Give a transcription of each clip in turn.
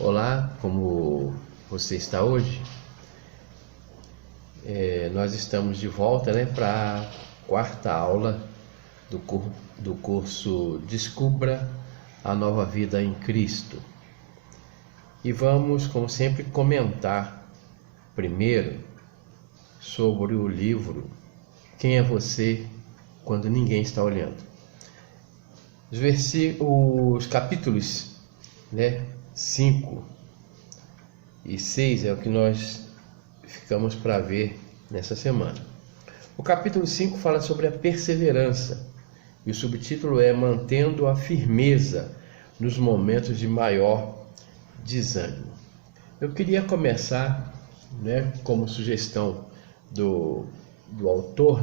Olá, como você está hoje? Nós estamos de volta, para a quarta aula do curso Descubra a Nova Vida em Cristo. E vamos, como sempre, comentar primeiro sobre o livro Quem é Você Quando Ninguém Está Olhando? Os capítulos 5 e 6 é o que nós ficamos para ver nessa semana. O capítulo 5 fala sobre a perseverança e o subtítulo é Mantendo a Firmeza nos Momentos de Maior Desânimo. Eu queria começar, como sugestão do autor,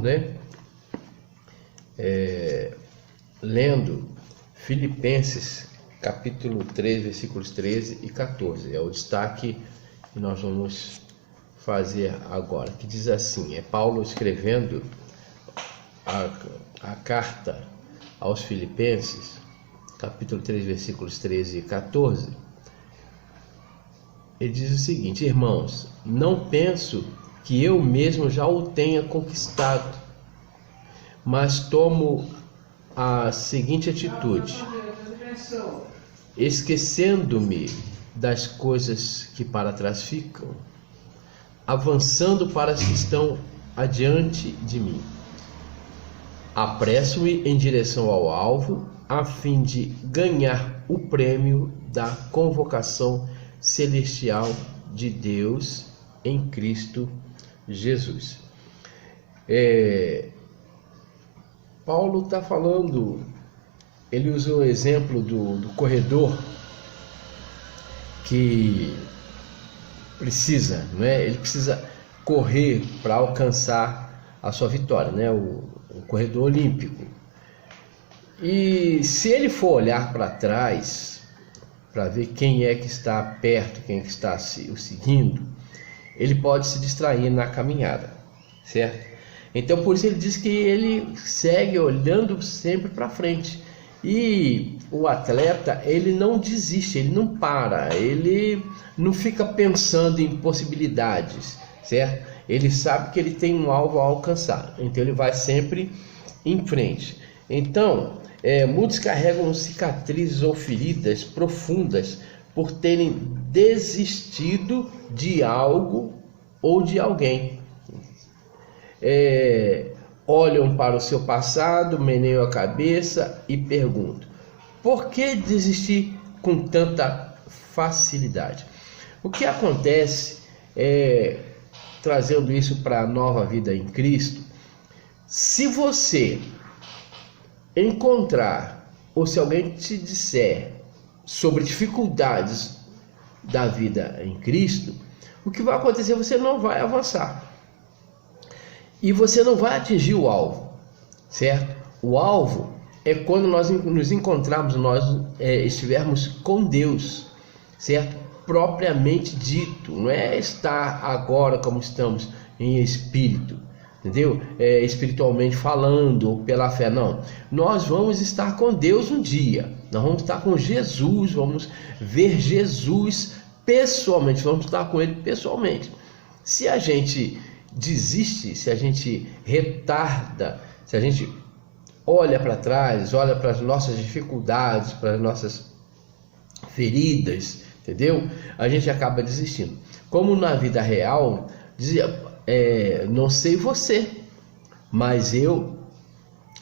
lendo Filipenses capítulo 3, versículos 13 e 14. É o destaque que nós vamos fazer agora, que diz assim, é Paulo escrevendo a carta aos Filipenses, capítulo 3, versículos 13 e 14. Ele diz o seguinte: irmãos, não penso que eu mesmo já o tenha conquistado, mas tomo a seguinte atitude: esquecendo-me das coisas que para trás ficam, avançando para as que estão adiante de mim. Apresso-me em direção ao alvo, a fim de ganhar o prêmio da convocação celestial de Deus em Cristo Jesus. Paulo está falando, ele usa o exemplo do corredor que precisa, ele precisa correr para alcançar a sua vitória, o corredor olímpico. E se ele for olhar para trás, para ver quem é que está perto, quem é que está o seguindo, ele pode se distrair na caminhada, certo? Então por isso ele diz que ele segue olhando sempre para frente. E o atleta, ele não desiste, ele não para, ele não fica pensando em possibilidades, certo? Ele sabe que ele tem um alvo a alcançar, então ele vai sempre em frente. Então, muitos carregam cicatrizes ou feridas profundas por terem desistido de algo ou de alguém. Olham para o seu passado, meneiam a cabeça e perguntam: por que desistir com tanta facilidade? O que acontece trazendo isso para a nova vida em Cristo, se você encontrar ou se alguém te disser sobre dificuldades da vida em Cristo, o que vai acontecer? Você não vai avançar. E você não vai atingir o alvo, certo? O alvo é quando nós nos encontrarmos, nós estivermos com Deus, certo? Propriamente dito, não é estar agora como estamos em espírito, entendeu? Espiritualmente falando ou pela fé, não. Nós vamos estar com Deus um dia, nós vamos estar com Jesus, vamos ver Jesus pessoalmente, vamos estar com Ele pessoalmente. Se a gente desiste, se a gente retarda, se a gente olha para trás, olha para as nossas dificuldades, para as nossas feridas, entendeu? A gente acaba desistindo. Como na vida real, dizia, não sei você, mas eu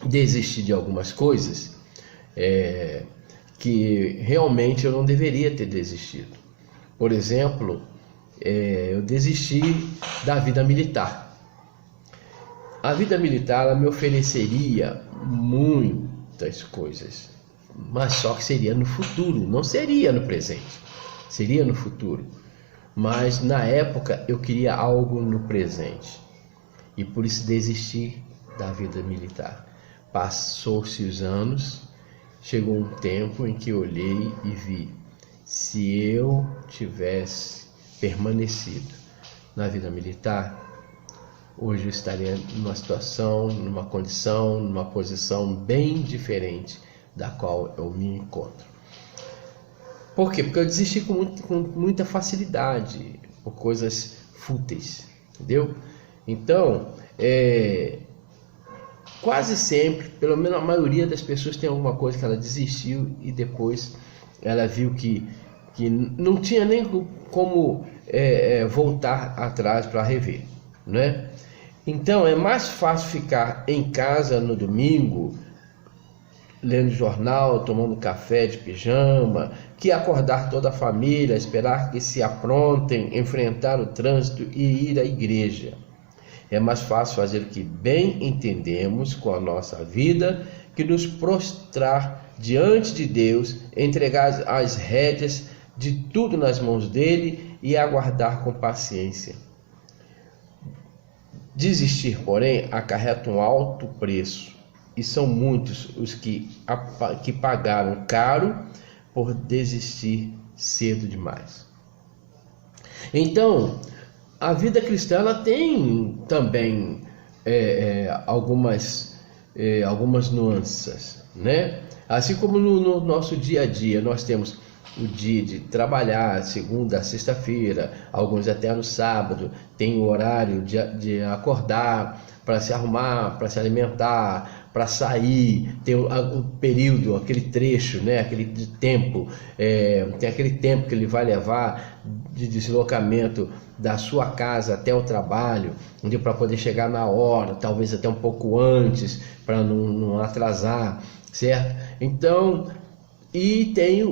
desisti de algumas coisas que realmente eu não deveria ter desistido. Por exemplo, eu desisti da vida militar. A vida militar ela me ofereceria muitas coisas, mas só que seria no futuro, não seria no presente, seria no futuro. Mas na época eu queria algo no presente e por isso desisti da vida militar. Passou-se os anos, chegou um tempo em que eu olhei e vi: se eu tivesse permanecido na vida militar, hoje eu estaria numa situação, numa condição, numa posição bem diferente da qual eu me encontro. Por quê? Porque eu desisti com muita facilidade, por coisas fúteis, entendeu? Então, quase sempre, pelo menos a maioria das pessoas tem alguma coisa que ela desistiu e depois ela viu que não tinha nem como voltar atrás para rever, né? Então é mais fácil ficar em casa no domingo, lendo jornal, tomando café de pijama, que acordar toda a família, esperar que se aprontem, enfrentar o trânsito e ir à igreja. É mais fácil fazer o que bem entendemos com a nossa vida que nos prostrar diante de Deus, entregar as rédeas de tudo nas mãos dele e aguardar com paciência. Desistir, porém, acarreta um alto preço, e são muitos os que pagaram caro por desistir cedo demais. Então, a vida cristã ela tem também algumas nuances, né? Assim como no nosso dia a dia nós temos o dia de trabalhar, segunda a sexta-feira, alguns até no sábado, tem o horário de acordar, para se arrumar, para se alimentar, para sair, tem o período, aquele trecho, né? Aquele tempo, tem aquele tempo que ele vai levar de deslocamento da sua casa até o trabalho, para poder chegar na hora, talvez até um pouco antes, para não atrasar, certo? Então, e tem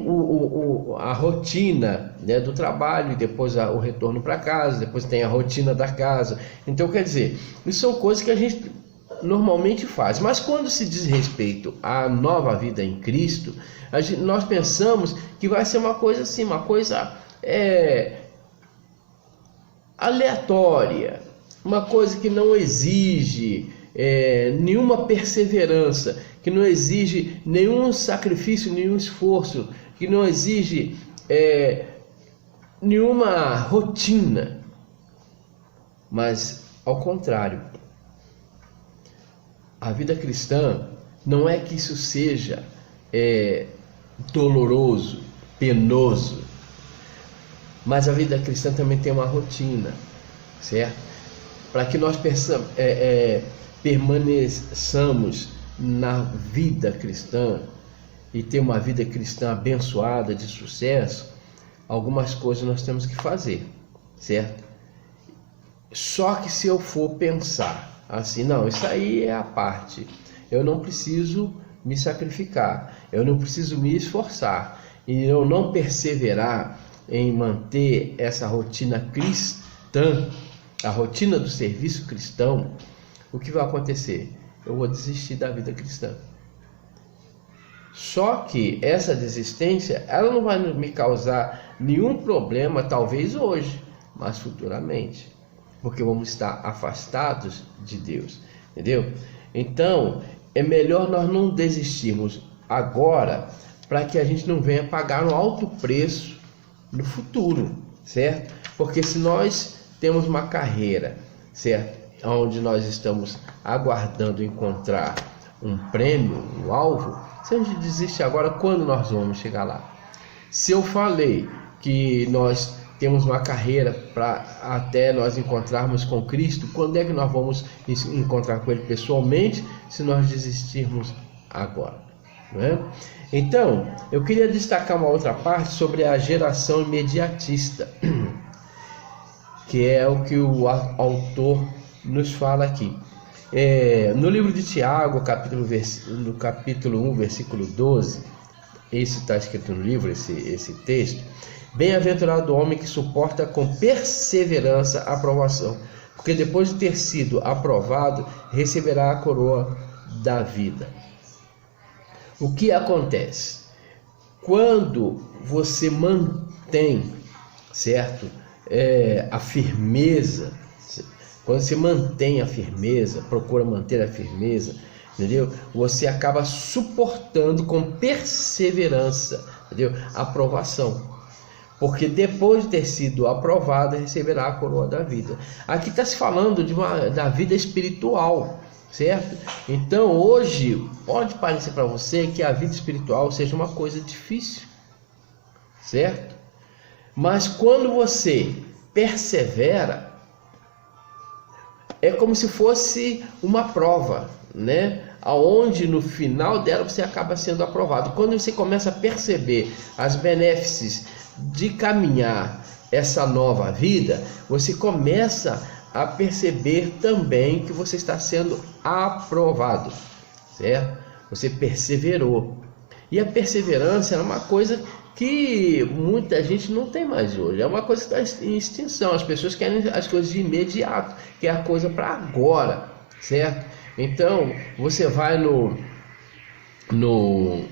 a rotina, né, do trabalho, e depois o retorno para casa, depois tem a rotina da casa. Então, quer dizer, isso são coisas que a gente normalmente faz, mas quando se diz respeito à nova vida em Cristo, nós pensamos que vai ser uma coisa assim, uma coisa aleatória, uma coisa que não exige nenhuma perseverança, que não exige nenhum sacrifício, nenhum esforço, que não exige nenhuma rotina, mas ao contrário. A vida cristã não é que isso seja doloroso, penoso, mas a vida cristã também tem uma rotina, certo? Para que nós permaneçamos na vida cristã e ter uma vida cristã abençoada, de sucesso, algumas coisas nós temos que fazer, certo? Só que se eu for pensar assim, não, isso aí é a parte, eu não preciso me sacrificar, eu não preciso me esforçar, e eu não perseverar em manter essa rotina cristã, a rotina do serviço cristão, o que vai acontecer? Eu vou desistir da vida cristã. Só que essa desistência, ela não vai me causar nenhum problema, talvez hoje, mas futuramente, porque vamos estar afastados de Deus, entendeu? Então, é melhor nós não desistirmos agora, para que a gente não venha pagar um alto preço no futuro, certo? Porque se nós temos uma carreira, certo? Onde nós estamos aguardando encontrar um prêmio, um alvo, se a gente desiste agora, quando nós vamos chegar lá? Se eu falei que nós temos uma carreira para até nós encontrarmos com Cristo, quando é que nós vamos encontrar com Ele pessoalmente, se nós desistirmos agora, não é? Então, eu queria destacar uma outra parte sobre a geração imediatista, que é o que o autor nos fala aqui. No livro de Tiago, no capítulo 1, versículo 12, esse está escrito no livro, esse texto: bem-aventurado o homem que suporta com perseverança a aprovação, porque depois de ter sido aprovado, receberá a coroa da vida. O que acontece? Quando você mantém, certo? A firmeza, quando você mantém a firmeza, procura manter a firmeza, entendeu? Você acaba suportando com perseverança, entendeu? A aprovação. Porque depois de ter sido aprovado, receberá a coroa da vida. Aqui está se falando da vida espiritual, certo? Então hoje pode parecer para você que a vida espiritual seja uma coisa difícil, certo? Mas quando você persevera, é como se fosse uma prova, né? Aonde no final dela você acaba sendo aprovado. Quando você começa a perceber as benéfices de caminhar essa nova vida, você começa a perceber também que você está sendo aprovado, certo? Você perseverou. E a perseverança é uma coisa que muita gente não tem mais hoje. É uma coisa que está em extinção. As pessoas querem as coisas de imediato, quer a coisa para agora, certo? Então, você vai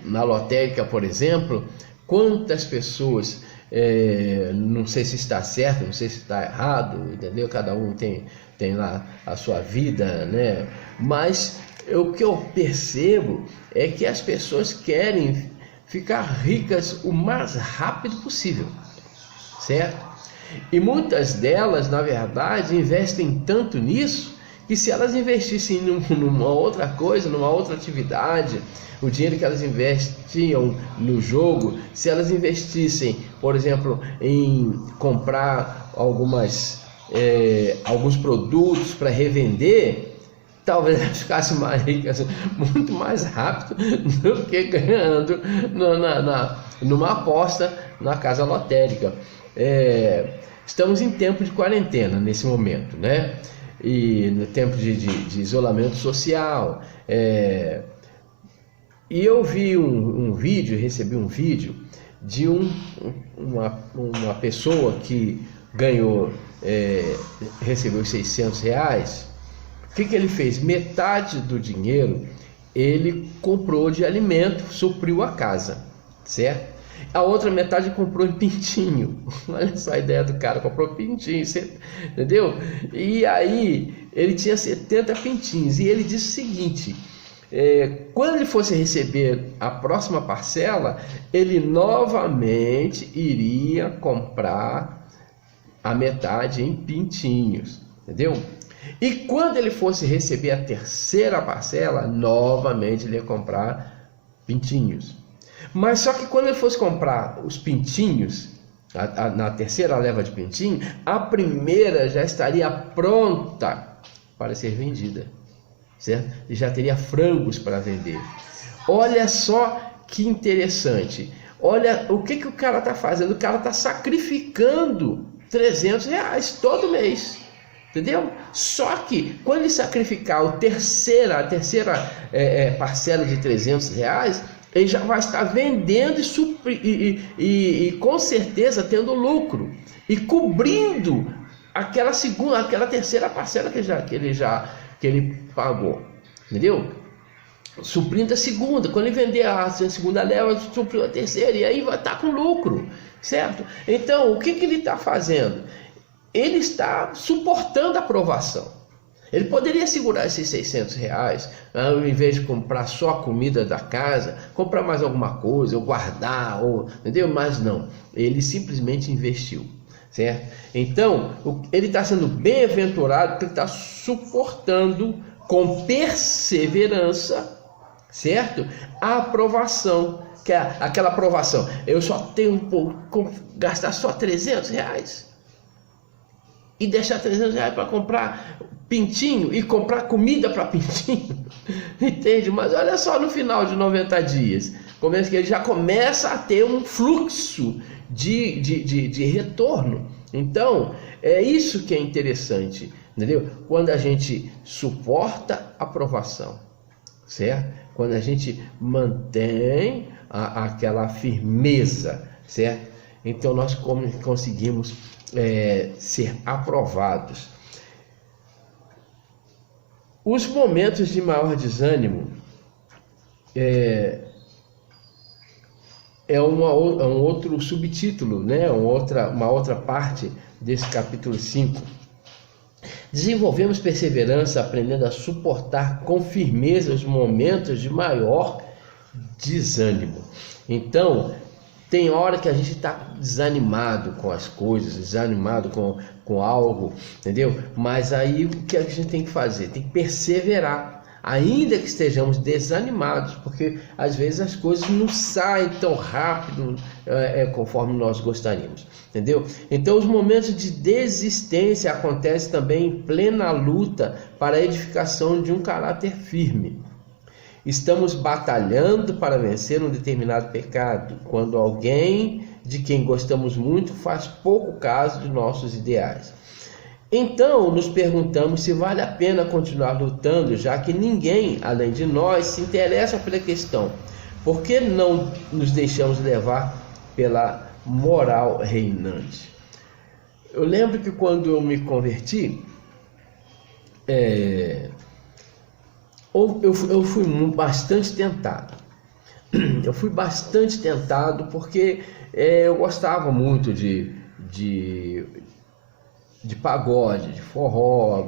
na lotérica, por exemplo, quantas pessoas, não sei se está certo, não sei se está errado, entendeu? Cada um tem lá a sua vida, né? Mas o que eu percebo é que as pessoas querem ficar ricas o mais rápido possível, certo? E muitas delas, na verdade, investem tanto nisso que se elas investissem numa outra coisa, numa outra atividade, o dinheiro que elas investiam no jogo, se elas investissem, por exemplo, em comprar alguns produtos para revender, talvez elas ficassem mais ricas muito mais rápido do que ganhando numa aposta na casa lotérica. Estamos em tempo de quarentena nesse momento, né? E no tempo de isolamento social. E eu vi recebi um vídeo de uma pessoa que ganhou, recebeu R$600. O que ele fez? Metade do dinheiro ele comprou de alimento, supriu a casa, certo? A outra metade comprou em pintinho. Olha só a ideia do cara, comprou pintinho, entendeu? E aí ele tinha 70 pintinhos e ele disse o seguinte: quando ele fosse receber a próxima parcela, ele novamente iria comprar a metade em pintinhos, entendeu? E quando ele fosse receber a terceira parcela, novamente ele ia comprar pintinhos. Mas só que quando ele fosse comprar os pintinhos, na terceira leva de pintinho, a primeira já estaria pronta para ser vendida, certo? E já teria frangos para vender. Olha só que interessante. Olha o que o cara está fazendo. O cara está sacrificando R$300 todo mês. Entendeu? Só que quando ele sacrificar a terceira parcela de R$300, ele já vai estar vendendo e com certeza tendo lucro e cobrindo aquela terceira parcela que ele pagou, entendeu? Suprindo a segunda. Quando ele vender a segunda leva, supriu a terceira e aí vai estar com lucro, certo? Então o que ele está fazendo? Ele está suportando a aprovação. Ele poderia segurar esses R$600, ao invés de comprar só a comida da casa, comprar mais alguma coisa, ou guardar, entendeu? Mas não, ele simplesmente investiu, certo? Então, ele está sendo bem-aventurado porque ele está suportando com perseverança, certo? A aprovação, que é aquela aprovação. Eu só tenho gastar só R$300 e deixar R$300 para comprar pintinho e comprar comida para pintinho, entende? Mas olha só, no final de 90 dias, começa que ele já começa a ter um fluxo de retorno. Então, é isso que é interessante, entendeu? Quando a gente suporta a aprovação, certo? Quando a gente mantém aquela firmeza, certo? Então nós conseguimos ser aprovados. Os momentos de maior desânimo é um outro subtítulo, né? uma outra parte desse capítulo 5. Desenvolvemos perseverança aprendendo a suportar com firmeza os momentos de maior desânimo. Então, tem hora que a gente está desanimado com as coisas, desanimado com algo, entendeu? Mas aí o que a gente tem que fazer? Tem que perseverar ainda que estejamos desanimados, porque às vezes as coisas não saem tão rápido conforme nós gostaríamos, entendeu? Então os momentos de desistência acontecem também em plena luta para a edificação de um caráter firme. Estamos batalhando para vencer um determinado pecado, quando alguém de quem gostamos muito faz pouco caso de nossos ideais. Então nos perguntamos se vale a pena continuar lutando, já que ninguém, além de nós, se interessa pela questão. Por que não nos deixamos levar pela moral reinante? Eu lembro que quando eu me converti, eu fui bastante tentado. Eu fui bastante tentado porque eu gostava muito de pagode, de forró,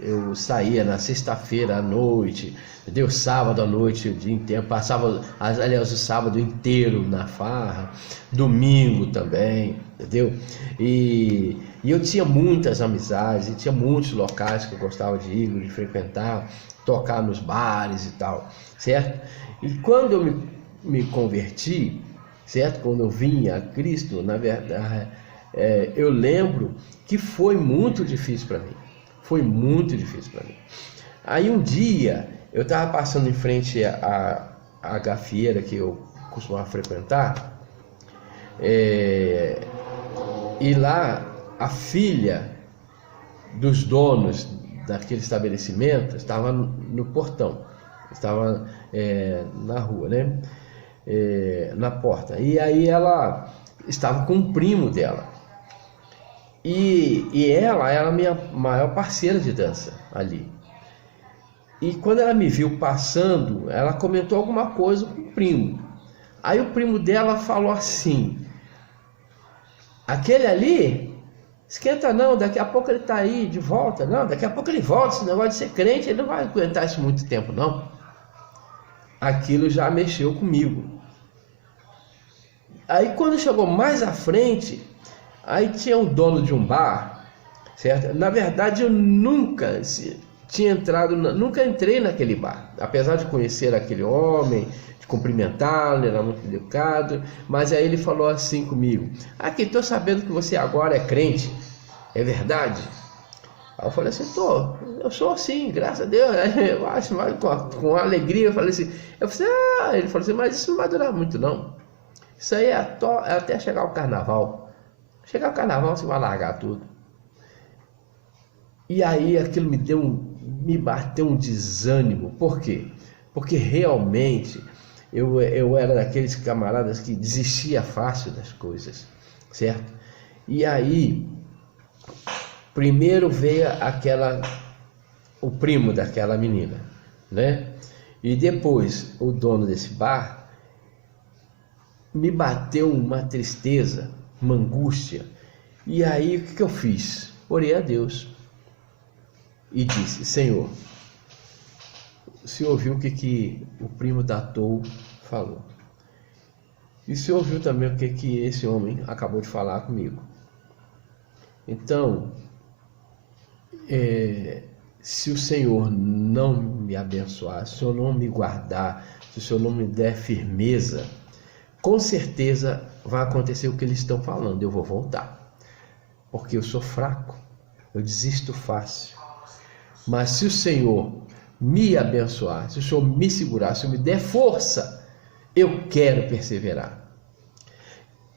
eu saía na sexta-feira à noite, entendeu? Sábado à noite, o dia inteiro, passava, aliás, o sábado inteiro na farra, domingo também, entendeu? E eu tinha muitas amizades, e tinha muitos locais que eu gostava de ir, de frequentar, tocar nos bares e tal, certo? E quando eu me converti, certo? Quando eu vim a Cristo, na verdade, eu lembro que foi muito difícil para mim. Foi muito difícil para mim. Aí um dia eu estava passando em frente à gafieira que eu costumava frequentar, e lá a filha dos donos daquele estabelecimento estava no portão, estava na rua, né? Na porta. E aí ela estava com um primo dela. E ela era a minha maior parceira de dança ali. E quando ela me viu passando, ela comentou alguma coisa com o primo. Aí o primo dela falou assim: aquele ali, esquenta não, daqui a pouco ele está aí de volta. Não, daqui a pouco ele volta, esse negócio de ser crente, ele não vai aguentar isso muito tempo não. Aquilo já mexeu comigo. Aí quando chegou mais à frente, aí tinha o dono de um bar, certo? Na verdade eu nunca nunca entrei naquele bar, apesar de conhecer aquele homem, de cumprimentá-lo, ele era muito educado, mas aí ele falou assim comigo: aqui, estou sabendo que você agora é crente, é verdade? Aí eu falei assim: eu sou assim, graças a Deus, eu acho, mas com alegria. Eu falei assim, ele falou assim: mas isso não vai durar muito não, isso aí é até chegar o carnaval. Chegar o carnaval você vai largar tudo. E aí aquilo me bateu um desânimo. Por quê? Porque realmente eu era daqueles camaradas que desistia fácil das coisas, certo? E aí primeiro veio o primo daquela menina, né? E depois o dono desse bar. Me bateu uma tristeza, uma angústia. E aí o que eu fiz? Orei a Deus e disse: Senhor, o Senhor ouviu o que o primo da Tou falou, e o Senhor ouviu também o que esse homem acabou de falar comigo. Então, se o Senhor não me abençoar, se o Senhor não me guardar, se o Senhor não me der firmeza, com certeza vai acontecer o que eles estão falando, eu vou voltar, porque eu sou fraco, eu desisto fácil. Mas se o Senhor me abençoar, se o Senhor me segurar, se o Senhor me der força, eu quero perseverar.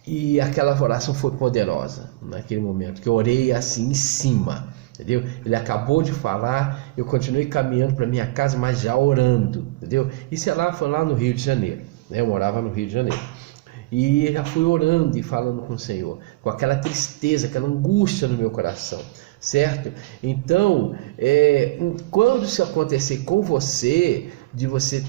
E aquela oração foi poderosa naquele momento, que eu orei assim em cima, entendeu? Ele acabou de falar, eu continuei caminhando para minha casa, mas já orando, entendeu? Isso foi lá no Rio de Janeiro, né? Eu morava no Rio de Janeiro. E já fui orando e falando com o Senhor, com aquela tristeza, aquela angústia no meu coração, certo? Então, quando isso acontecer com você, de você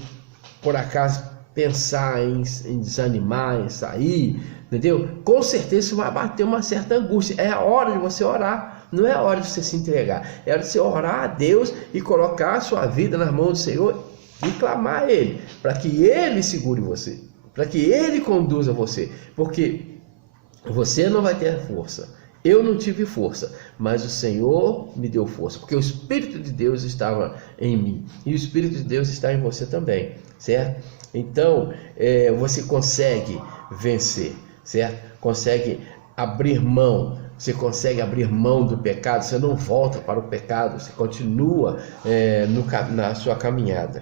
por acaso pensar em desanimar, em sair, entendeu? Com certeza isso vai bater uma certa angústia. É a hora de você orar, não é a hora de você se entregar, é a hora de você orar a Deus e colocar a sua vida nas mãos do Senhor e clamar a Ele, para que Ele segure você, para que Ele conduza você, porque você não vai ter força, Eu não tive força, mas o Senhor me deu força, porque o Espírito de Deus estava em mim, e o Espírito de Deus está em você também, certo? Então, você consegue vencer, certo? Consegue abrir mão, você consegue abrir mão do pecado, você não volta para o pecado, você continua na sua caminhada.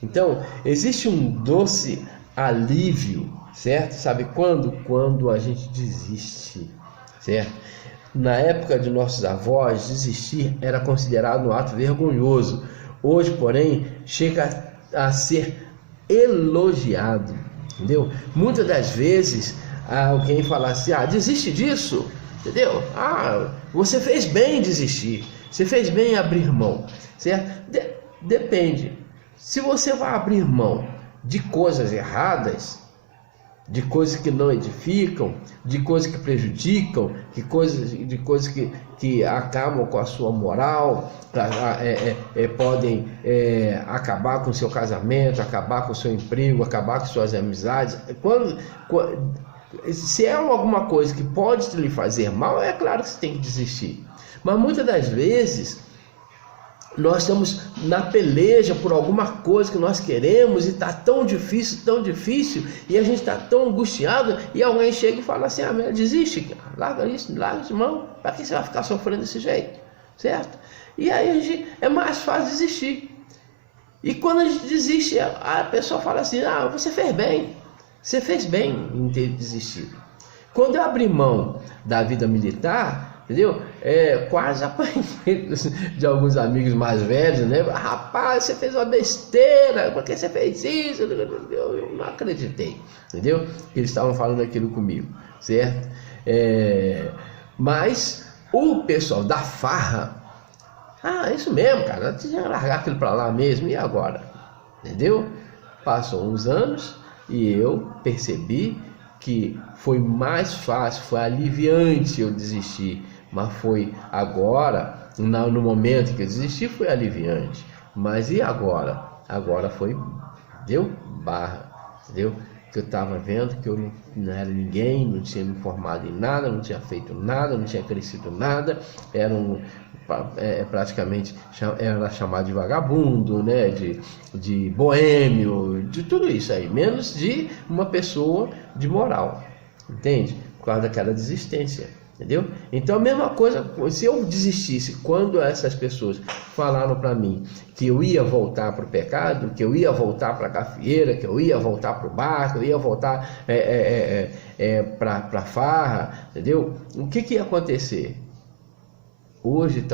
Então, existe um doce alívio, certo? Sabe quando? Quando a gente desiste, certo? Na época de nossos avós, desistir era considerado um ato vergonhoso. Hoje, porém, chega a ser elogiado, entendeu? Muitas das vezes, alguém fala assim, desiste disso, entendeu? Você fez bem em desistir, você fez bem em abrir mão, certo? Depende. Se você vai abrir mão de coisas erradas, de coisas que não edificam, de coisas que prejudicam, de coisas que acabam com a sua moral, podem acabar com o seu casamento, acabar com o seu emprego, acabar com suas amizades. Se é alguma coisa que pode lhe fazer mal, é claro que você tem que desistir. Mas muitas das vezes nós estamos na peleja por alguma coisa que nós queremos e está tão difícil, e a gente está tão angustiado, e alguém chega e fala assim, desiste, larga isso, larga de mão, para que você vai ficar sofrendo desse jeito, certo? E aí é mais fácil desistir. E quando a gente desiste, a pessoa fala assim, você fez bem em ter desistido. Quando eu abri mão da vida militar, entendeu? Quase apanhei de alguns amigos mais velhos, né? Rapaz, você fez uma besteira, por que você fez isso? Eu não acreditei, entendeu? Eles estavam falando aquilo comigo, certo? Mas o pessoal da farra, isso mesmo, cara, você ia largar aquilo pra lá mesmo, e agora? Entendeu? Passou uns anos e eu percebi que foi mais fácil, foi aliviante eu desistir. Mas foi agora, no momento que eu desisti, foi aliviante. Mas e agora? Agora foi, deu barra, entendeu? Que eu estava vendo que eu não era ninguém, não tinha me formado em nada, não tinha feito nada, não tinha crescido nada, praticamente era chamado de vagabundo, né? de boêmio, de tudo isso aí, menos de uma pessoa de moral, entende? Por causa daquela desistência. Entendeu? Então a mesma coisa, se eu desistisse quando essas pessoas falaram para mim que eu ia voltar para o pecado, que eu ia voltar para a gafieira, que eu ia voltar para o bar, que eu ia voltar para a farra, entendeu? O que ia acontecer? Hoje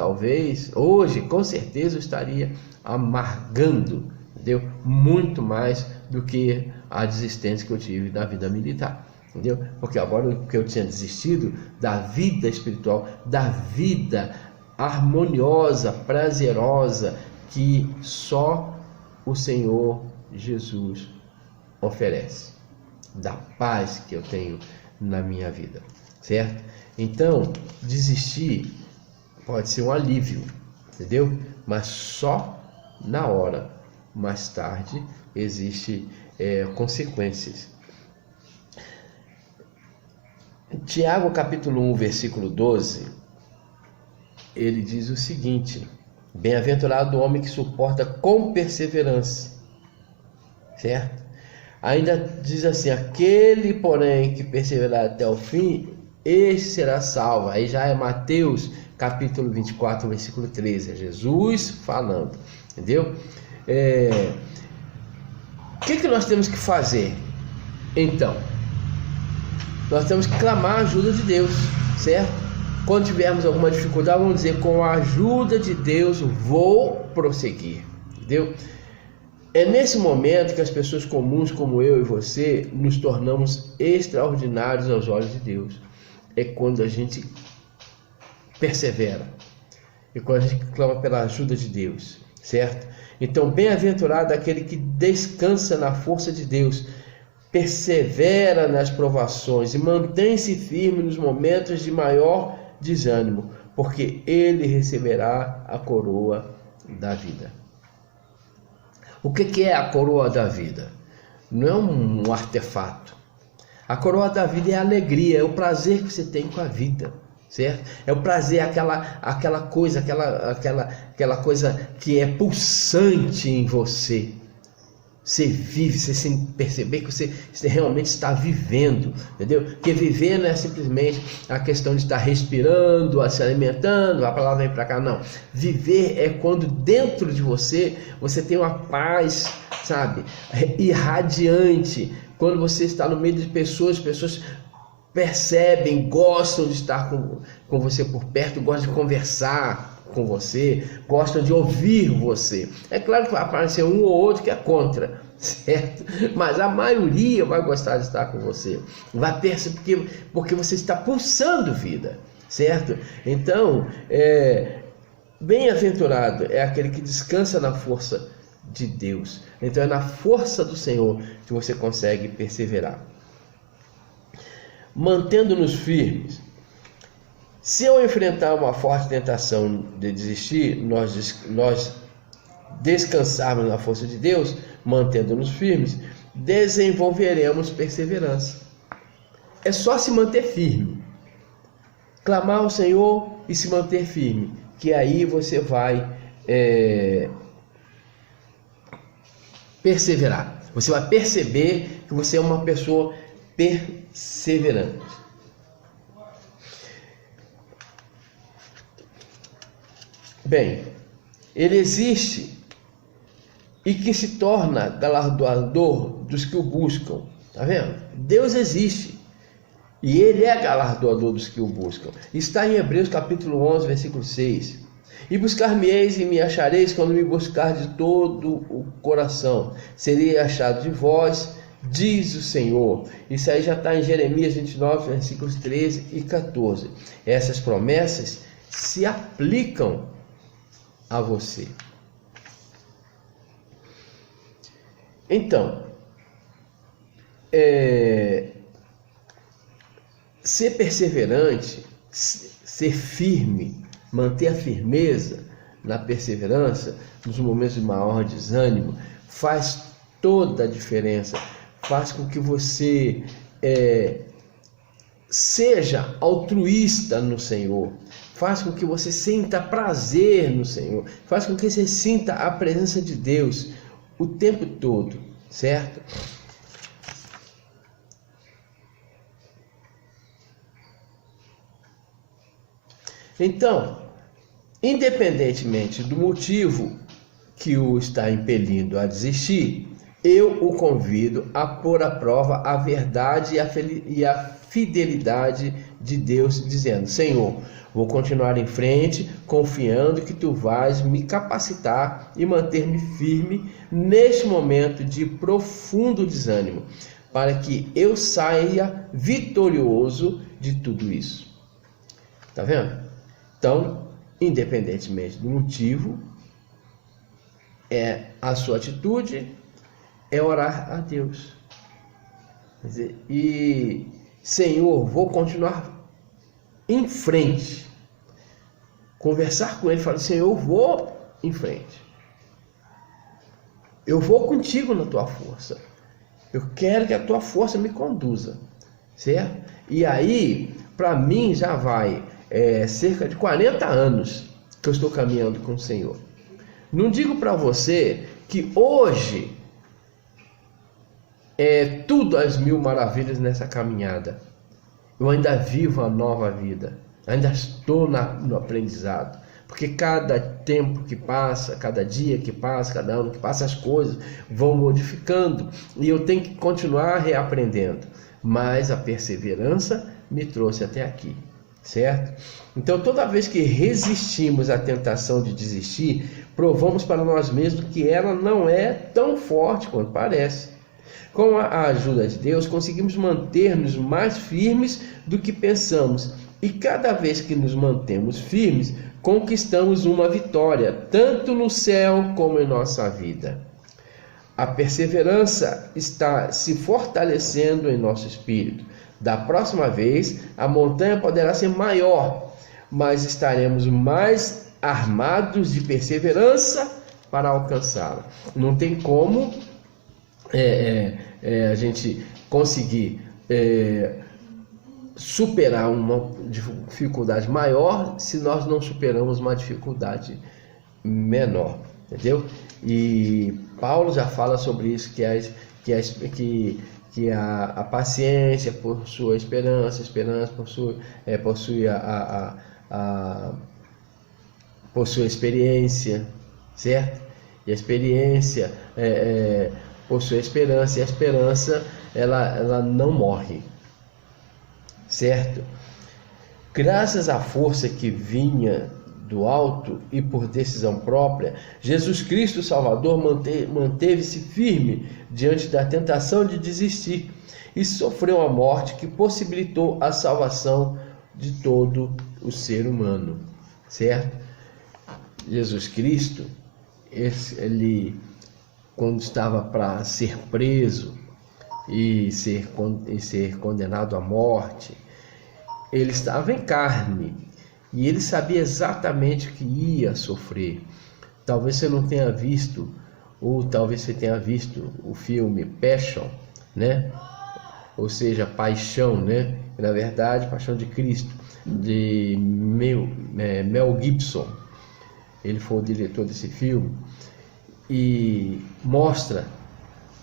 com certeza eu estaria amargando, entendeu? Muito mais do que a desistência que eu tive da vida militar. Entendeu? Porque agora que eu tinha desistido da vida espiritual, da vida harmoniosa, prazerosa, que só o Senhor Jesus oferece, da paz que eu tenho na minha vida, certo? Então, desistir pode ser um alívio, entendeu? Mas só na hora, mais tarde existem consequências. Tiago capítulo 1, versículo 12, ele diz o seguinte: bem-aventurado o homem que suporta com perseverança, certo? Ainda diz assim, aquele porém que perseverar até o fim, este será salvo. Aí já é Mateus capítulo 24, versículo 13, é Jesus falando, entendeu? O que nós temos que fazer? Então, nós temos que clamar a ajuda de Deus, certo? Quando tivermos alguma dificuldade, vamos dizer, com a ajuda de Deus, vou prosseguir, entendeu? É nesse momento que as pessoas comuns como eu e você nos tornamos extraordinários aos olhos de Deus. É quando a gente persevera, e quando a gente clama pela ajuda de Deus, certo? Então, bem-aventurado aquele que descansa na força de Deus, persevera nas provações e mantém-se firme nos momentos de maior desânimo, porque ele receberá a coroa da vida. O que é a coroa da vida? Não é um artefato. A coroa da vida é a alegria, é o prazer que você tem com a vida, certo? É o prazer, aquela coisa que é pulsante em você. Você vive, você sem perceber que você realmente está vivendo, entendeu? Porque viver não é simplesmente a questão de estar respirando, se alimentando, a palavra vem para cá, não. Viver é quando dentro de você tem uma paz, sabe? Irradiante. Quando você está no meio de pessoas percebem, gostam de estar com você por perto, gostam de conversar com você, gostam de ouvir você. É claro que vai aparecer um ou outro que é contra, certo? Mas a maioria vai gostar de estar com você, vai perceber porque você está pulsando vida, certo? Então, bem-aventurado é aquele que descansa na força de Deus. Então é na força do Senhor que você consegue perseverar. Mantendo-nos firmes. Se eu enfrentar uma forte tentação de desistir, nós descansarmos na força de Deus, mantendo-nos firmes, desenvolveremos perseverança. É só se manter firme, clamar ao Senhor e se manter firme, que aí você vai perseverar. Você vai perceber que você é uma pessoa perseverante. Bem, ele existe e que se torna galardoador dos que o buscam. Tá vendo? Deus existe e ele é galardoador dos que o buscam. Está em Hebreus capítulo 11, versículo 6. E buscar-me-eis e me achareis quando me buscar de todo o coração. Serei achado de vós, diz o Senhor. Isso aí já está em Jeremias 29, versículos 13 e 14. Essas promessas se aplicam a você. Então, ser perseverante, ser firme, manter a firmeza na perseverança, nos momentos de maior desânimo, faz toda a diferença, faz com que você seja altruísta no Senhor, faz com que você sinta prazer no Senhor, faz com que você sinta a presença de Deus o tempo todo, certo? Então, independentemente do motivo que o está impelindo a desistir, eu o convido a pôr à prova a verdade e a fidelidade de Deus, dizendo: Senhor, vou continuar em frente, confiando que tu vais me capacitar e manter-me firme neste momento de profundo desânimo, para que eu saia vitorioso de tudo isso. Tá vendo? Então, independentemente do motivo, a sua atitude é orar a Deus. Quer dizer, e Senhor, vou continuar em frente. Conversar com Ele, falar: Senhor, eu vou em frente. Eu vou contigo na tua força. Eu quero que a tua força me conduza, certo? E aí, para mim, já vai cerca de 40 anos que eu estou caminhando com o Senhor. Não digo para você que hoje é tudo às mil maravilhas nessa caminhada. Eu ainda vivo a nova vida, ainda estou no aprendizado, porque cada tempo que passa, cada dia que passa, cada ano que passa, as coisas vão modificando e eu tenho que continuar reaprendendo, mas a perseverança me trouxe até aqui, certo? Então, toda vez que resistimos à tentação de desistir, provamos para nós mesmos que ela não é tão forte quanto parece. Com a ajuda de Deus, conseguimos manter-nos mais firmes do que pensamos. E cada vez que nos mantemos firmes, conquistamos uma vitória, tanto no céu como em nossa vida. A perseverança está se fortalecendo em nosso espírito. Da próxima vez, a montanha poderá ser maior, mas estaremos mais armados de perseverança para alcançá-la. Não tem como a gente conseguir superar uma dificuldade maior se nós não superamos uma dificuldade menor, entendeu? E Paulo já fala sobre isso, que a paciência possui a esperança, a esperança possui a experiência, certo? E a experiência possui a esperança, e a esperança ela não morre, certo? Graças à força que vinha do alto e por decisão própria, Jesus Cristo Salvador manteve-se firme diante da tentação de desistir e sofreu a morte que possibilitou a salvação de todo o ser humano, certo? Jesus Cristo, ele quando estava para ser preso e ser condenado à morte, ele estava em carne e ele sabia exatamente o que ia sofrer. Talvez você não tenha visto, ou talvez você tenha visto o filme Passion, né? Ou seja, Paixão, né? Na verdade, Paixão de Cristo, de Mel Gibson. Ele foi o diretor desse filme e mostra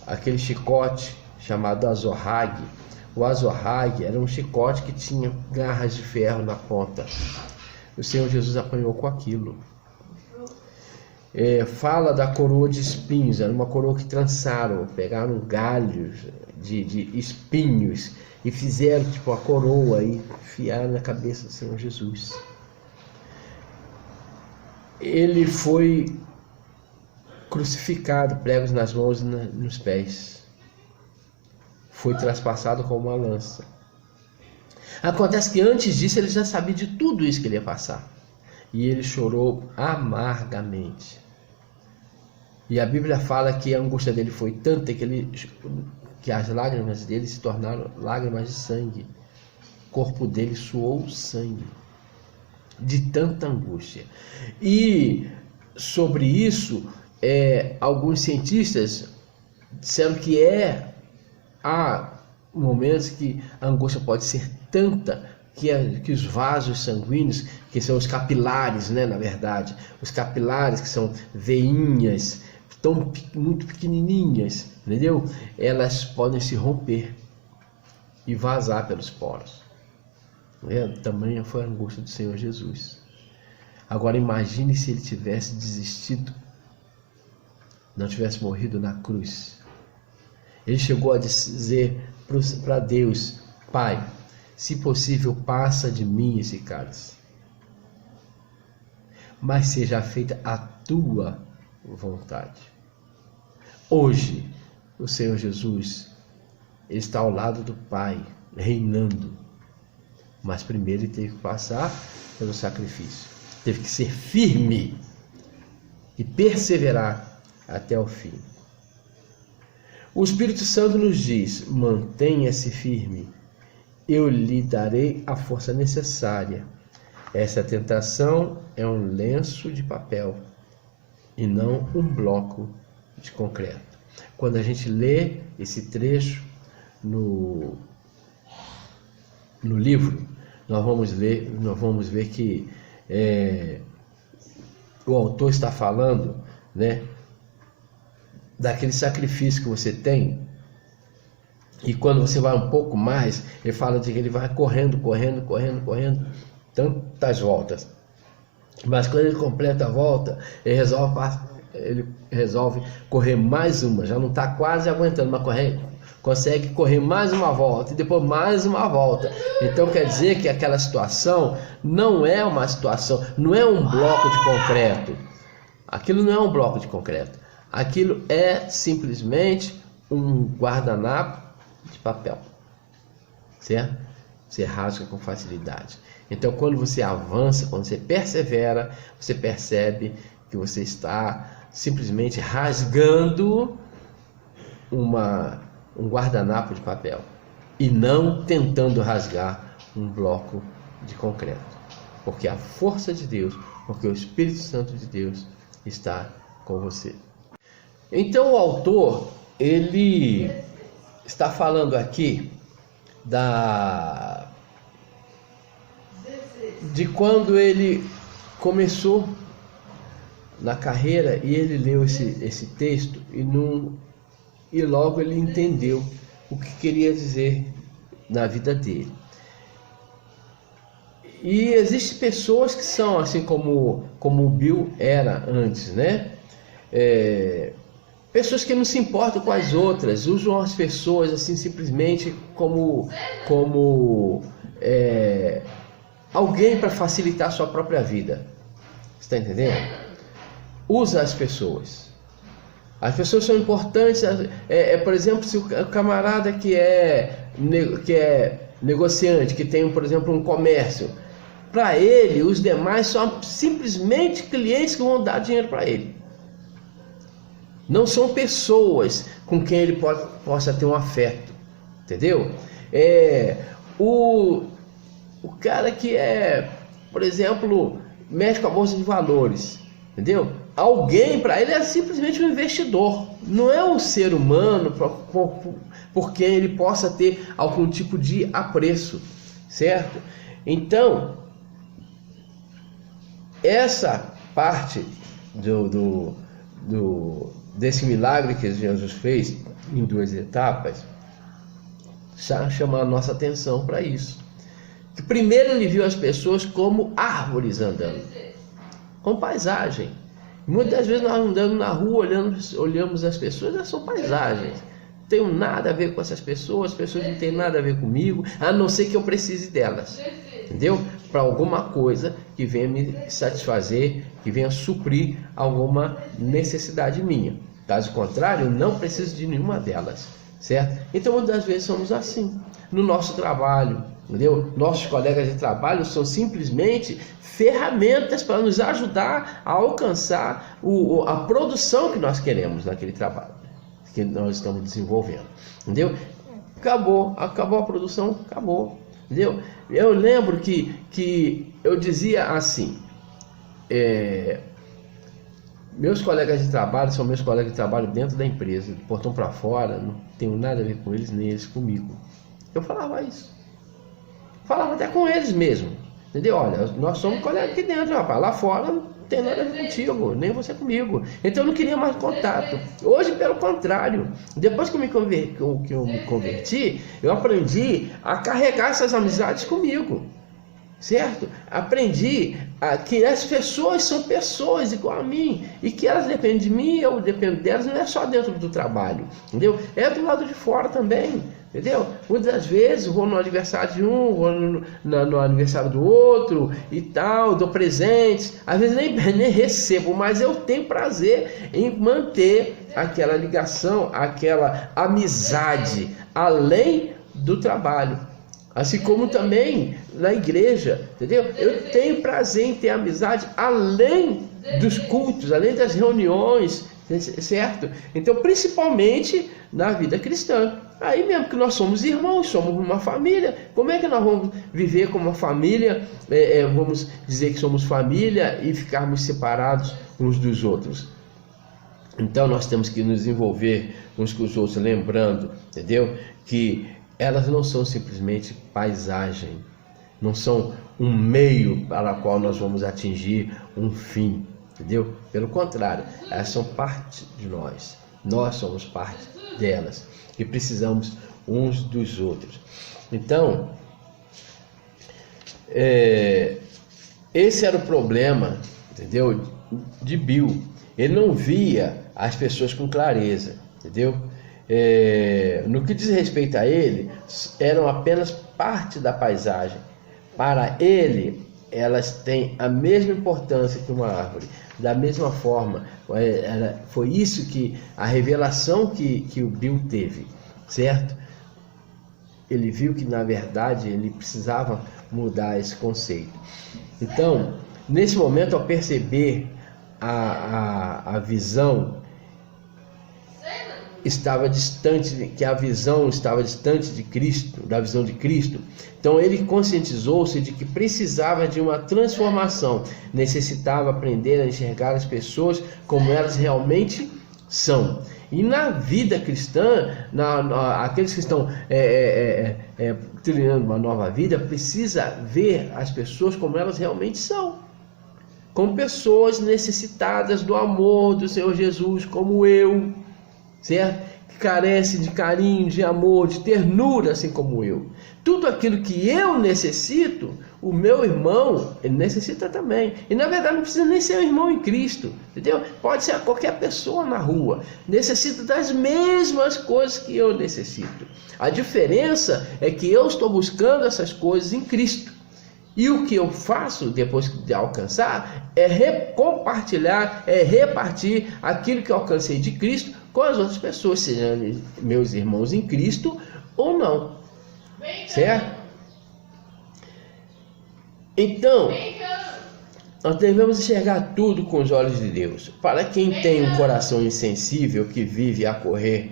aquele chicote chamado azorrague. O azorrague era um chicote que tinha garras de ferro na ponta. O Senhor Jesus apanhou com aquilo. Fala da coroa de espinhos. Era uma coroa que trançaram, pegaram galhos de espinhos e fizeram tipo a coroa e enfiaram na cabeça do Senhor Jesus. Ele foi crucificado, pregos nas mãos e nos pés. Foi traspassado com uma lança. Acontece que antes disso ele já sabia de tudo isso que ele ia passar. E ele chorou amargamente. E a Bíblia fala que a angústia dele foi tanta que as lágrimas dele se tornaram lágrimas de sangue. O corpo dele suou sangue de tanta angústia. E sobre isso, alguns cientistas disseram que há momentos que a angústia pode ser tanta que os vasos sanguíneos, que são os capilares, né, na verdade, os capilares que são veinhas, muito pequenininhas, entendeu? Elas podem se romper e vazar pelos poros. Tamanha foi a angústia do Senhor Jesus. Agora imagine se ele tivesse desistido, não tivesse morrido na cruz. Ele chegou a dizer para Deus: Pai, se possível, passa de mim esse cálice, mas seja feita a tua vontade. Hoje, o Senhor Jesus está ao lado do Pai, reinando, mas primeiro ele teve que passar pelo sacrifício, teve que ser firme e perseverar até o fim. O Espírito Santo nos diz: mantenha-se firme, eu lhe darei a força necessária. Essa tentação é um lenço de papel e não um bloco de concreto. Quando a gente lê esse trecho no livro, nós vamos ver que o autor está falando, né, daquele sacrifício que você tem. E quando você vai um pouco mais, ele fala de que ele vai correndo tantas voltas, mas quando ele completa a volta, ele resolve correr mais uma. Já não está quase aguentando, mas consegue correr mais uma volta e depois mais uma volta. Então quer dizer que aquela situação não é uma situação, não é um bloco de concreto. Aquilo não é um bloco de concreto. Aquilo é simplesmente um guardanapo de papel, certo? Você rasga com facilidade. Então, quando você avança, quando você persevera, você percebe que você está simplesmente rasgando um guardanapo de papel e não tentando rasgar um bloco de concreto, porque a força de Deus, porque o Espírito Santo de Deus está com você. Então o autor, ele está falando aqui de quando ele começou na carreira e ele leu esse texto e logo ele entendeu o que queria dizer na vida dele. E existem pessoas que são assim como o Bill era antes, né? Pessoas que não se importam com as outras, usam as pessoas assim simplesmente como alguém para facilitar a sua própria vida. Você está entendendo? Usa as pessoas. As pessoas são importantes. Por exemplo, se o camarada que é negociante, que tem, por exemplo, um comércio, para ele, os demais são simplesmente clientes que vão dar dinheiro para ele. Não são pessoas com quem ele possa ter um afeto, entendeu? O cara que por exemplo, mexe com a bolsa de valores, entendeu? Alguém para ele é simplesmente um investidor, não é um ser humano por quem ele possa ter algum tipo de apreço, certo? Então, essa parte desse milagre que Jesus fez em 2 etapas chama a nossa atenção para isso. Que primeiro ele viu as pessoas como árvores andando, como paisagem. Muitas vezes nós andando na rua, olhamos as pessoas, elas são paisagens. Não tenho nada a ver com essas pessoas, as pessoas não têm nada a ver comigo, a não ser que eu precise delas. Entendeu? Para alguma coisa que venha me satisfazer, que venha suprir alguma necessidade minha. Caso contrário, eu não preciso de nenhuma delas, certo? Então, muitas vezes somos assim. No nosso trabalho, entendeu? Nossos colegas de trabalho são simplesmente ferramentas para nos ajudar a alcançar a produção que nós queremos naquele trabalho que nós estamos desenvolvendo, entendeu? Acabou a produção, acabou, entendeu? Eu lembro que eu dizia assim, meus colegas de trabalho são meus colegas de trabalho dentro da empresa, do portão para fora, não tenho nada a ver com eles, nem eles comigo. Eu falava isso, falava até com eles mesmo, entendeu? Olha, nós somos colegas aqui dentro, rapaz, lá fora não tem nada a ver contigo, nem você comigo. Então eu não queria mais contato. Hoje, pelo contrário, depois que eu me converti, eu aprendi a carregar essas amizades comigo, certo? Aprendi que as pessoas são pessoas igual a mim e que elas dependem de mim, eu dependo delas, não é só dentro do trabalho, entendeu? É do lado de fora também. Entendeu? Muitas vezes vou no aniversário de um, vou no aniversário do outro e tal, dou presentes, às vezes nem recebo, mas eu tenho prazer em manter aquela ligação, aquela amizade, além do trabalho. Assim como também na igreja, entendeu? Eu tenho prazer em ter amizade além dos cultos, além das reuniões, certo? Então, principalmente na vida cristã. Aí mesmo que nós somos irmãos, somos uma família, como é que nós vamos viver como uma família, vamos dizer que somos família e ficarmos separados uns dos outros? Então nós temos que nos envolver uns com os outros, lembrando, entendeu? Que elas não são simplesmente paisagem, não são um meio para o qual nós vamos atingir um fim, entendeu? Pelo contrário, elas são parte de nós, nós somos parte delas e precisamos uns dos outros. Então, esse era o problema, entendeu? De Bill. Ele não via as pessoas com clareza, entendeu? No que diz respeito a ele, eram apenas parte da paisagem. Para ele, elas têm a mesma importância que uma árvore. Da mesma forma, foi isso que a revelação que o Bill teve, certo? Ele viu que na verdade ele precisava mudar esse conceito. Então, nesse momento, ao perceber a visão estava distante, que a visão estava distante de Cristo, da visão de Cristo, então ele conscientizou-se de que precisava de uma transformação, necessitava aprender a enxergar as pessoas como elas realmente são. E na vida cristã, aqueles que estão trilhando uma nova vida, precisa ver as pessoas como elas realmente são. Como pessoas necessitadas do amor do Senhor Jesus, como eu, certo? Que carece de carinho, de amor, de ternura, assim como eu. Tudo aquilo que eu necessito, o meu irmão, ele necessita também. E na verdade não precisa nem ser um irmão em Cristo, entendeu? Pode ser qualquer pessoa na rua. Necessita das mesmas coisas que eu necessito. A diferença é que eu estou buscando essas coisas em Cristo. E o que eu faço depois de alcançar é compartilhar, é repartir aquilo que eu alcancei de Cristo com as outras pessoas, sejam meus irmãos em Cristo ou não. Certo? Então, nós devemos enxergar tudo com os olhos de Deus. Para quem tem um coração insensível que vive a correr,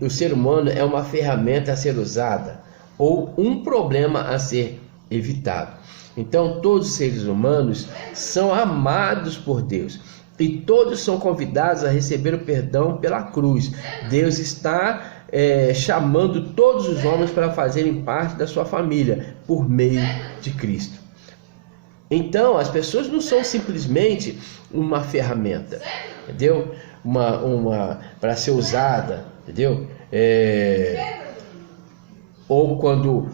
o ser humano é uma ferramenta a ser usada ou um problema a ser evitado. Então, todos os seres humanos são amados por Deus e todos são convidados a receber o perdão pela cruz. Deus está chamando todos os homens para fazerem parte da sua família por meio de Cristo. Então, as pessoas não são simplesmente uma ferramenta, entendeu? Para ser usada, entendeu? Ou quando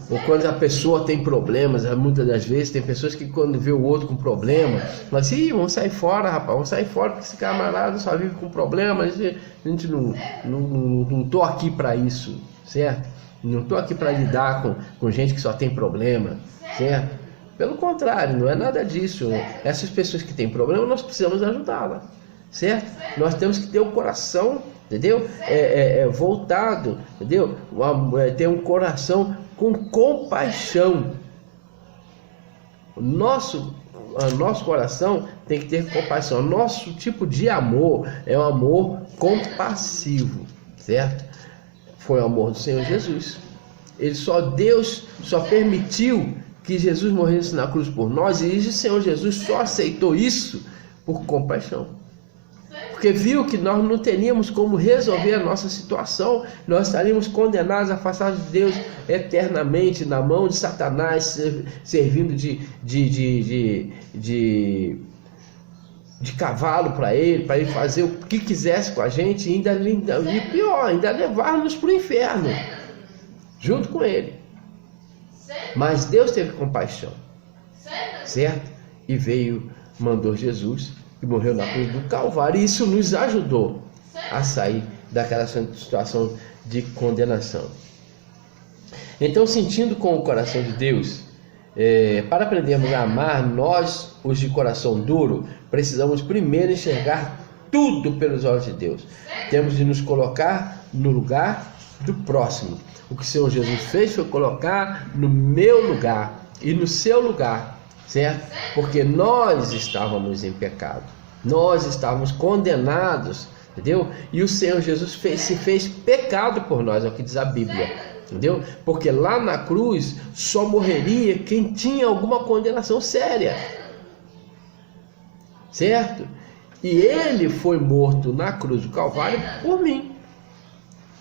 a pessoa tem problemas, muitas das vezes tem pessoas que quando vê o outro com problema, falam assim: vamos sair fora, rapaz, vamos sair fora, porque esse camarada só vive com problemas, a gente não tô aqui para isso, certo? Não tô aqui para lidar com gente que só tem problema, certo? Pelo contrário, não é nada disso. Essas pessoas que têm problema, nós precisamos ajudá-las, certo? Nós temos que ter o coração, entendeu? Voltado, entendeu? Ter um coração com compaixão. O nosso coração tem que ter compaixão. Nosso tipo de amor é um amor compassivo, certo? Foi o amor do Senhor Jesus. Deus só permitiu que Jesus morresse na cruz por nós, e o Senhor Jesus só aceitou isso por compaixão. Porque viu que nós não teríamos como resolver a nossa situação, nós estaríamos condenados, afastados de Deus eternamente, na mão de Satanás, servindo de cavalo para ele fazer o que quisesse com a gente, e pior, ainda levar-nos para o inferno, junto com ele. Mas Deus teve compaixão, certo? E mandou Jesus, que morreu na cruz do Calvário, e isso nos ajudou a sair daquela situação de condenação. Então, sentindo com o coração de Deus, para aprendermos a amar, nós, os de coração duro, precisamos primeiro enxergar tudo pelos olhos de Deus. Temos de nos colocar no lugar do próximo. O que o Senhor Jesus fez foi colocar no meu lugar e no seu lugar, certo? Porque nós estávamos em pecado, nós estávamos condenados, entendeu? E o Senhor Jesus se fez pecado por nós, é o que diz a Bíblia, entendeu? Porque lá na cruz só morreria quem tinha alguma condenação séria, certo? E ele foi morto na cruz do Calvário por mim.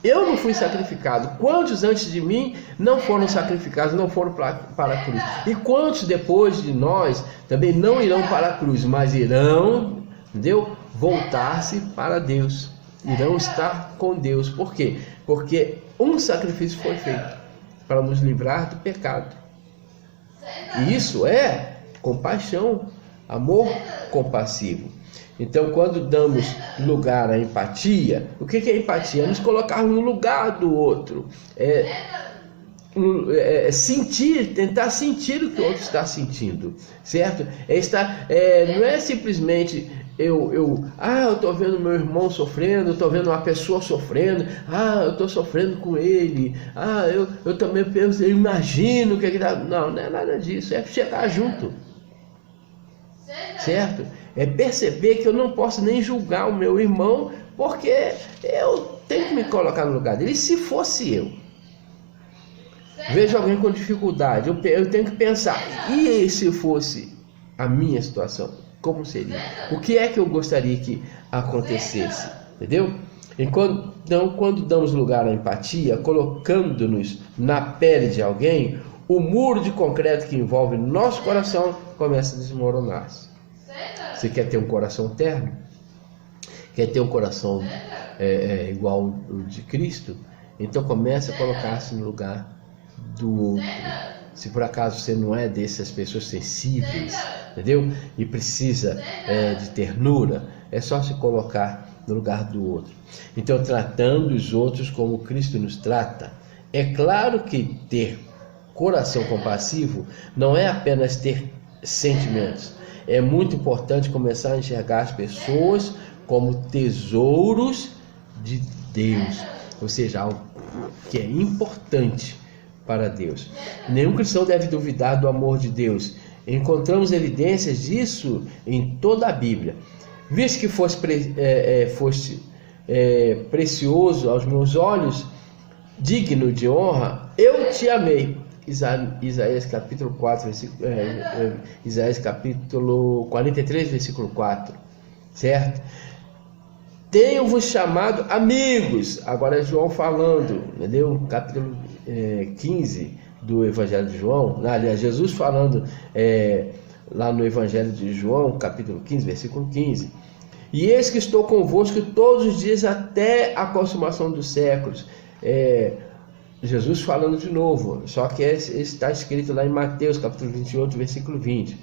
Eu não fui sacrificado. Quantos antes de mim não foram sacrificados, não foram para a cruz? E quantos depois de nós também não irão para a cruz, mas irão, entendeu? Voltar-se para Deus. Irão estar com Deus. Por quê? Porque um sacrifício foi feito para nos livrar do pecado. E isso é compaixão, amor compassivo. Então, quando damos lugar à empatia, o que é empatia? É nos colocar no lugar do outro, tentar sentir o que o outro está sentindo, certo? Não é simplesmente eu estou vendo meu irmão sofrendo, eu estou vendo uma pessoa sofrendo, eu estou sofrendo com ele, eu também penso, eu imagino o que dá. Não é nada disso, é chegar junto, certo? É perceber que eu não posso nem julgar o meu irmão, porque eu tenho que me colocar no lugar dele. E se fosse eu? Vejo alguém com dificuldade, eu tenho que pensar, e se fosse a minha situação? Como seria? O que é que eu gostaria que acontecesse? entendeu? Então, quando damos lugar à empatia, colocando-nos na pele de alguém, o muro de concreto que envolve nosso coração começa a desmoronar-se. Você quer ter um coração terno? Quer ter um coração igual ao de Cristo? Então comece a colocar-se no lugar do outro. Se por acaso você não é dessas pessoas sensíveis, entendeu? E precisa de ternura, é só se colocar no lugar do outro. Então, tratando os outros como Cristo nos trata. É claro que ter coração compassivo não é apenas ter sentimentos. É muito importante começar a enxergar as pessoas como tesouros de Deus, ou seja, algo que é importante para Deus. Nenhum cristão deve duvidar do amor de Deus. Encontramos evidências disso em toda a Bíblia. Visto que foste precioso aos meus olhos, digno de honra, eu te amei. Isaías capítulo 4, Isaías capítulo 43, versículo 4, certo? Tenho-vos chamado amigos. Agora é João falando, entendeu? Capítulo 15 do Evangelho de João. Aliás, Jesus falando lá no Evangelho de João, capítulo 15, versículo 15. E eis que estou convosco todos os dias até a consumação dos séculos. Jesus falando de novo, só que está escrito lá em Mateus, capítulo 28, versículo 20.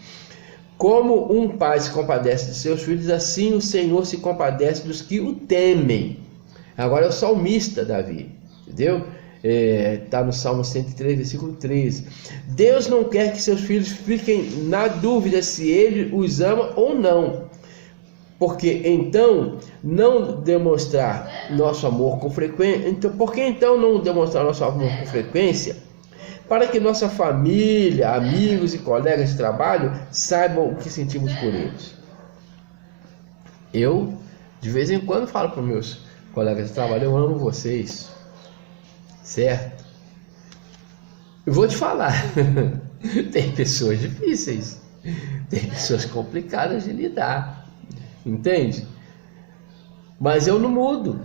Como um pai se compadece de seus filhos, assim o Senhor se compadece dos que o temem. Agora é o salmista Davi, entendeu? Está no Salmo 103, versículo 13. Deus não quer que seus filhos fiquem na dúvida se ele os ama ou não. Porque então não demonstrar nosso amor com frequência. Por que então não demonstrar nosso amor com frequência? Para que nossa família, amigos e colegas de trabalho saibam o que sentimos por eles. Eu, de vez em quando, falo para os meus colegas de trabalho: eu amo vocês, certo? Eu vou te falar, tem pessoas difíceis, tem pessoas complicadas de lidar, entende? Mas eu não mudo.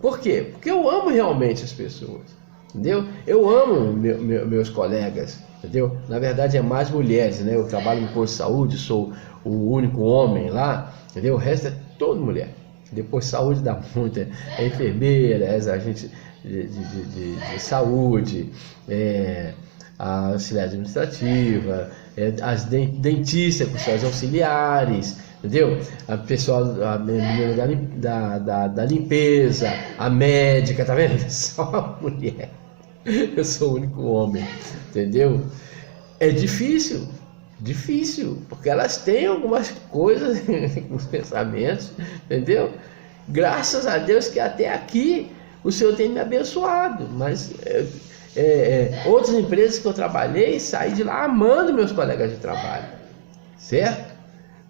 Por quê? Porque eu amo realmente as pessoas, entendeu? Eu amo meus colegas, entendeu? Na verdade é mais mulheres, né? Eu trabalho no posto de saúde, sou o único homem lá, entendeu? O resto é toda mulher. Depois saúde dá muita, enfermeira, agente de saúde, a auxiliar administrativa, as dentistas com suas auxiliares, entendeu? A menina da limpeza, a médica, tá vendo? Só a mulher. Eu sou o único homem, entendeu? É difícil, porque elas têm algumas coisas, alguns pensamentos, entendeu? Graças a Deus que até aqui o Senhor tem me abençoado, mas outras empresas que eu trabalhei, saí de lá amando meus colegas de trabalho, certo?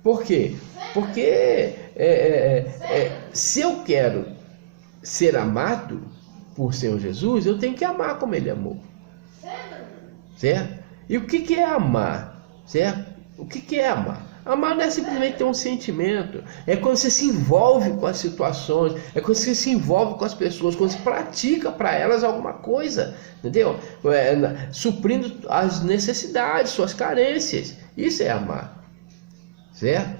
Por quê? Porque se eu quero ser amado por Senhor Jesus, eu tenho que amar como Ele amou, certo? E o que é amar, certo? O que é amar? Amar não é simplesmente ter um sentimento, é quando você se envolve com as situações, é quando você se envolve com as pessoas, quando você pratica para elas alguma coisa, entendeu? Suprindo as necessidades, suas carências, isso é amar, certo?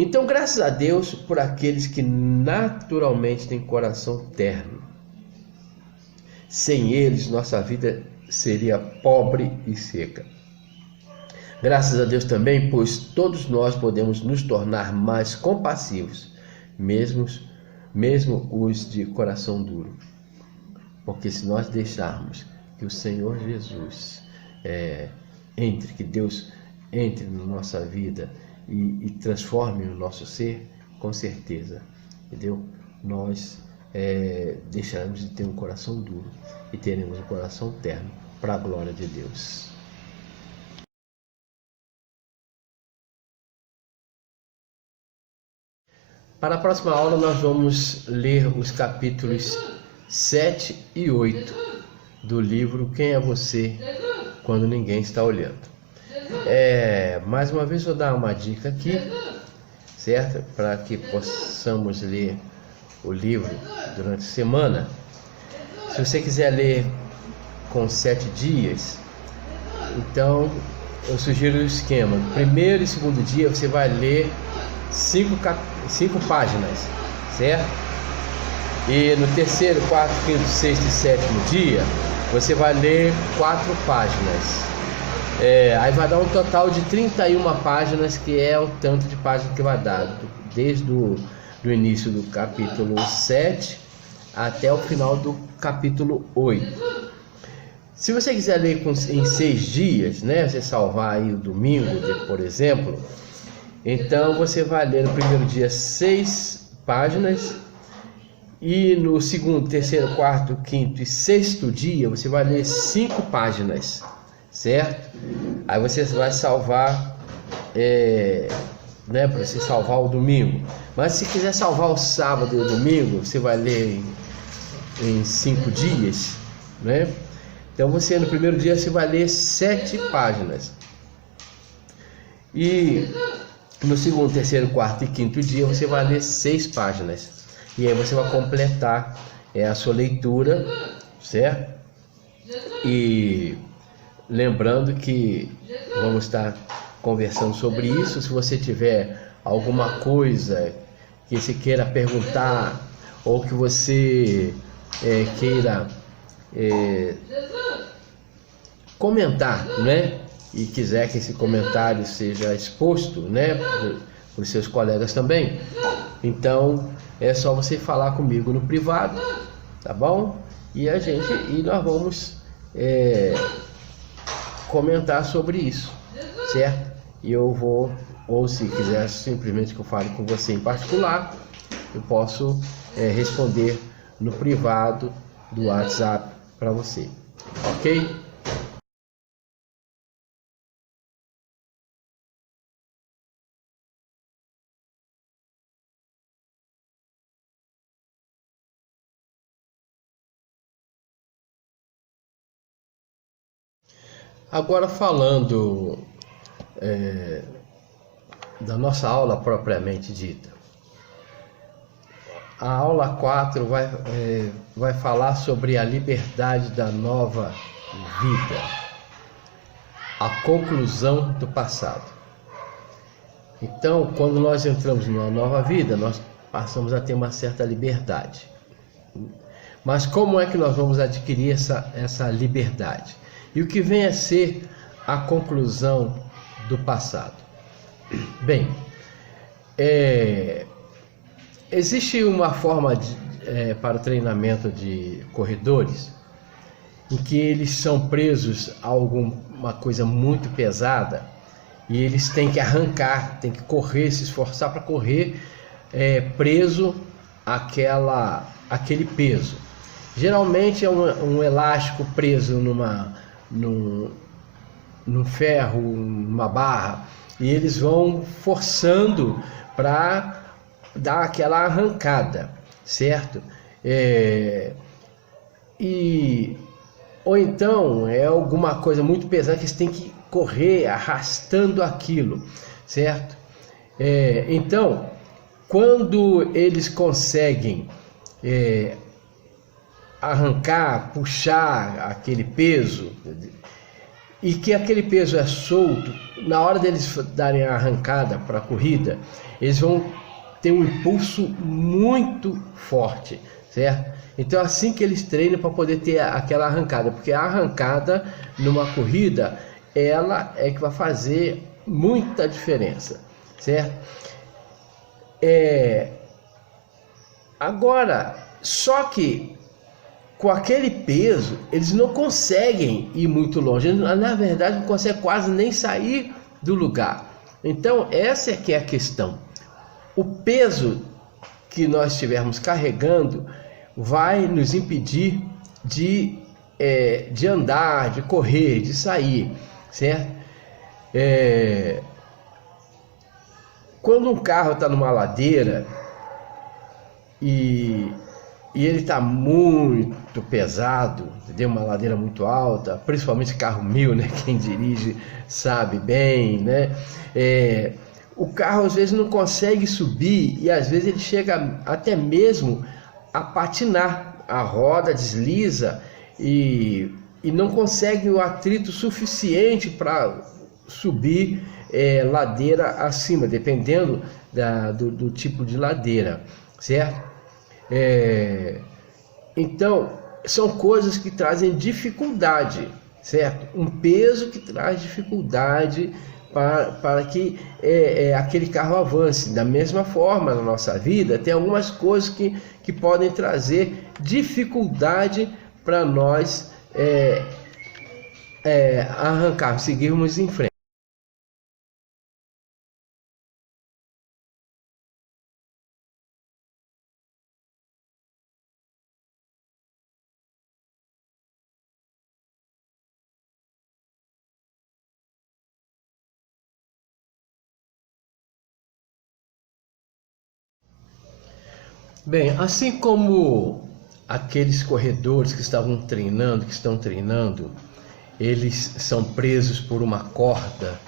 Então, graças a Deus por aqueles que naturalmente têm coração terno. Sem eles, nossa vida seria pobre e seca. Graças a Deus também, pois todos nós podemos nos tornar mais compassivos, mesmo os de coração duro. Porque se nós deixarmos que o Senhor Jesus que Deus entre na nossa vida e transforme o nosso ser, com certeza, entendeu? Nós deixaremos de ter um coração duro e teremos um coração terno para a glória de Deus. Para a próxima aula nós vamos ler os capítulos 7 e 8 do livro Quem é Você Quando Ninguém Está Olhando. Mais uma vez vou dar uma dica aqui, certo? Para que possamos ler o livro durante a semana. Se você quiser ler com 7 dias, então eu sugiro o esquema: primeiro e segundo dia você vai ler 5 páginas, certo? E no terceiro, quarto, quinto, sexto e sétimo dia você vai ler 4 páginas. Aí vai dar um total de 31 páginas, que é o tanto de páginas que vai dar desde o início do capítulo 7 até o final do capítulo 8. Se você quiser ler em 6 dias, né, você salvar aí o domingo, por exemplo, então você vai ler no primeiro dia 6 páginas, e no segundo, terceiro, quarto, quinto e sexto dia você vai ler 5 páginas, certo? Aí você vai salvar, né, para você salvar o domingo. Mas se quiser salvar o sábado e o domingo, você vai ler em 5 dias, né? Então você no primeiro dia você vai ler 7 páginas, e no segundo, terceiro, quarto e quinto dia você vai ler 6 páginas, e aí você vai completar a sua leitura, certo? E lembrando que vamos estar conversando sobre isso. Se você tiver alguma coisa que você queira perguntar, ou que você queira comentar, né? E quiser que esse comentário seja exposto, né, por seus colegas também, então é só você falar comigo no privado, tá bom? E nós vamos comentar sobre isso, certo? E eu vou, ou se quiser simplesmente que eu fale com você em particular, eu posso responder no privado do WhatsApp para você, ok? Agora falando da nossa aula propriamente dita, a aula 4 vai falar sobre a liberdade da nova vida, a conclusão do passado. Então, quando nós entramos numa nova vida, nós passamos a ter uma certa liberdade. Mas como é que nós vamos adquirir essa liberdade? E o que vem a ser a conclusão do passado? Bem, existe uma forma para o treinamento de corredores em que eles são presos a alguma coisa muito pesada, e eles têm que arrancar, têm que correr, se esforçar para correr preso àquele peso. Geralmente é um elástico preso num ferro, numa barra, e eles vão forçando para dar aquela arrancada, certo? Ou então é alguma coisa muito pesada que eles têm que correr arrastando aquilo, certo? Então, quando eles conseguem arrancar, puxar aquele peso, e que aquele peso é solto, na hora deles darem a arrancada para a corrida, eles vão ter um impulso muito forte, certo? Então é assim que eles treinam para poder ter aquela arrancada, porque a arrancada numa corrida, ela é que vai fazer muita diferença, certo? Agora, só que com aquele peso, eles não conseguem ir muito longe. Na verdade, não conseguem quase nem sair do lugar. Então, essa é que é a questão. O peso que nós estivermos carregando vai nos impedir de andar, de correr, de sair, certo? Quando um carro está numa ladeira e ele está muito pesado, entendeu? Uma ladeira muito alta, principalmente carro 1000, né? Quem dirige sabe bem, né? o carro às vezes não consegue subir e às vezes ele chega até mesmo a patinar, a roda desliza e não consegue o atrito suficiente para subir ladeira acima, dependendo do tipo de ladeira, certo? Então, são coisas que trazem dificuldade, certo? Um peso que traz dificuldade para que aquele carro avance. Da mesma forma, na nossa vida, tem algumas coisas que podem trazer dificuldade para nós arrancar, seguirmos em frente. Bem, assim como aqueles corredores que estavam treinando, que estão treinando, eles são presos por uma corda,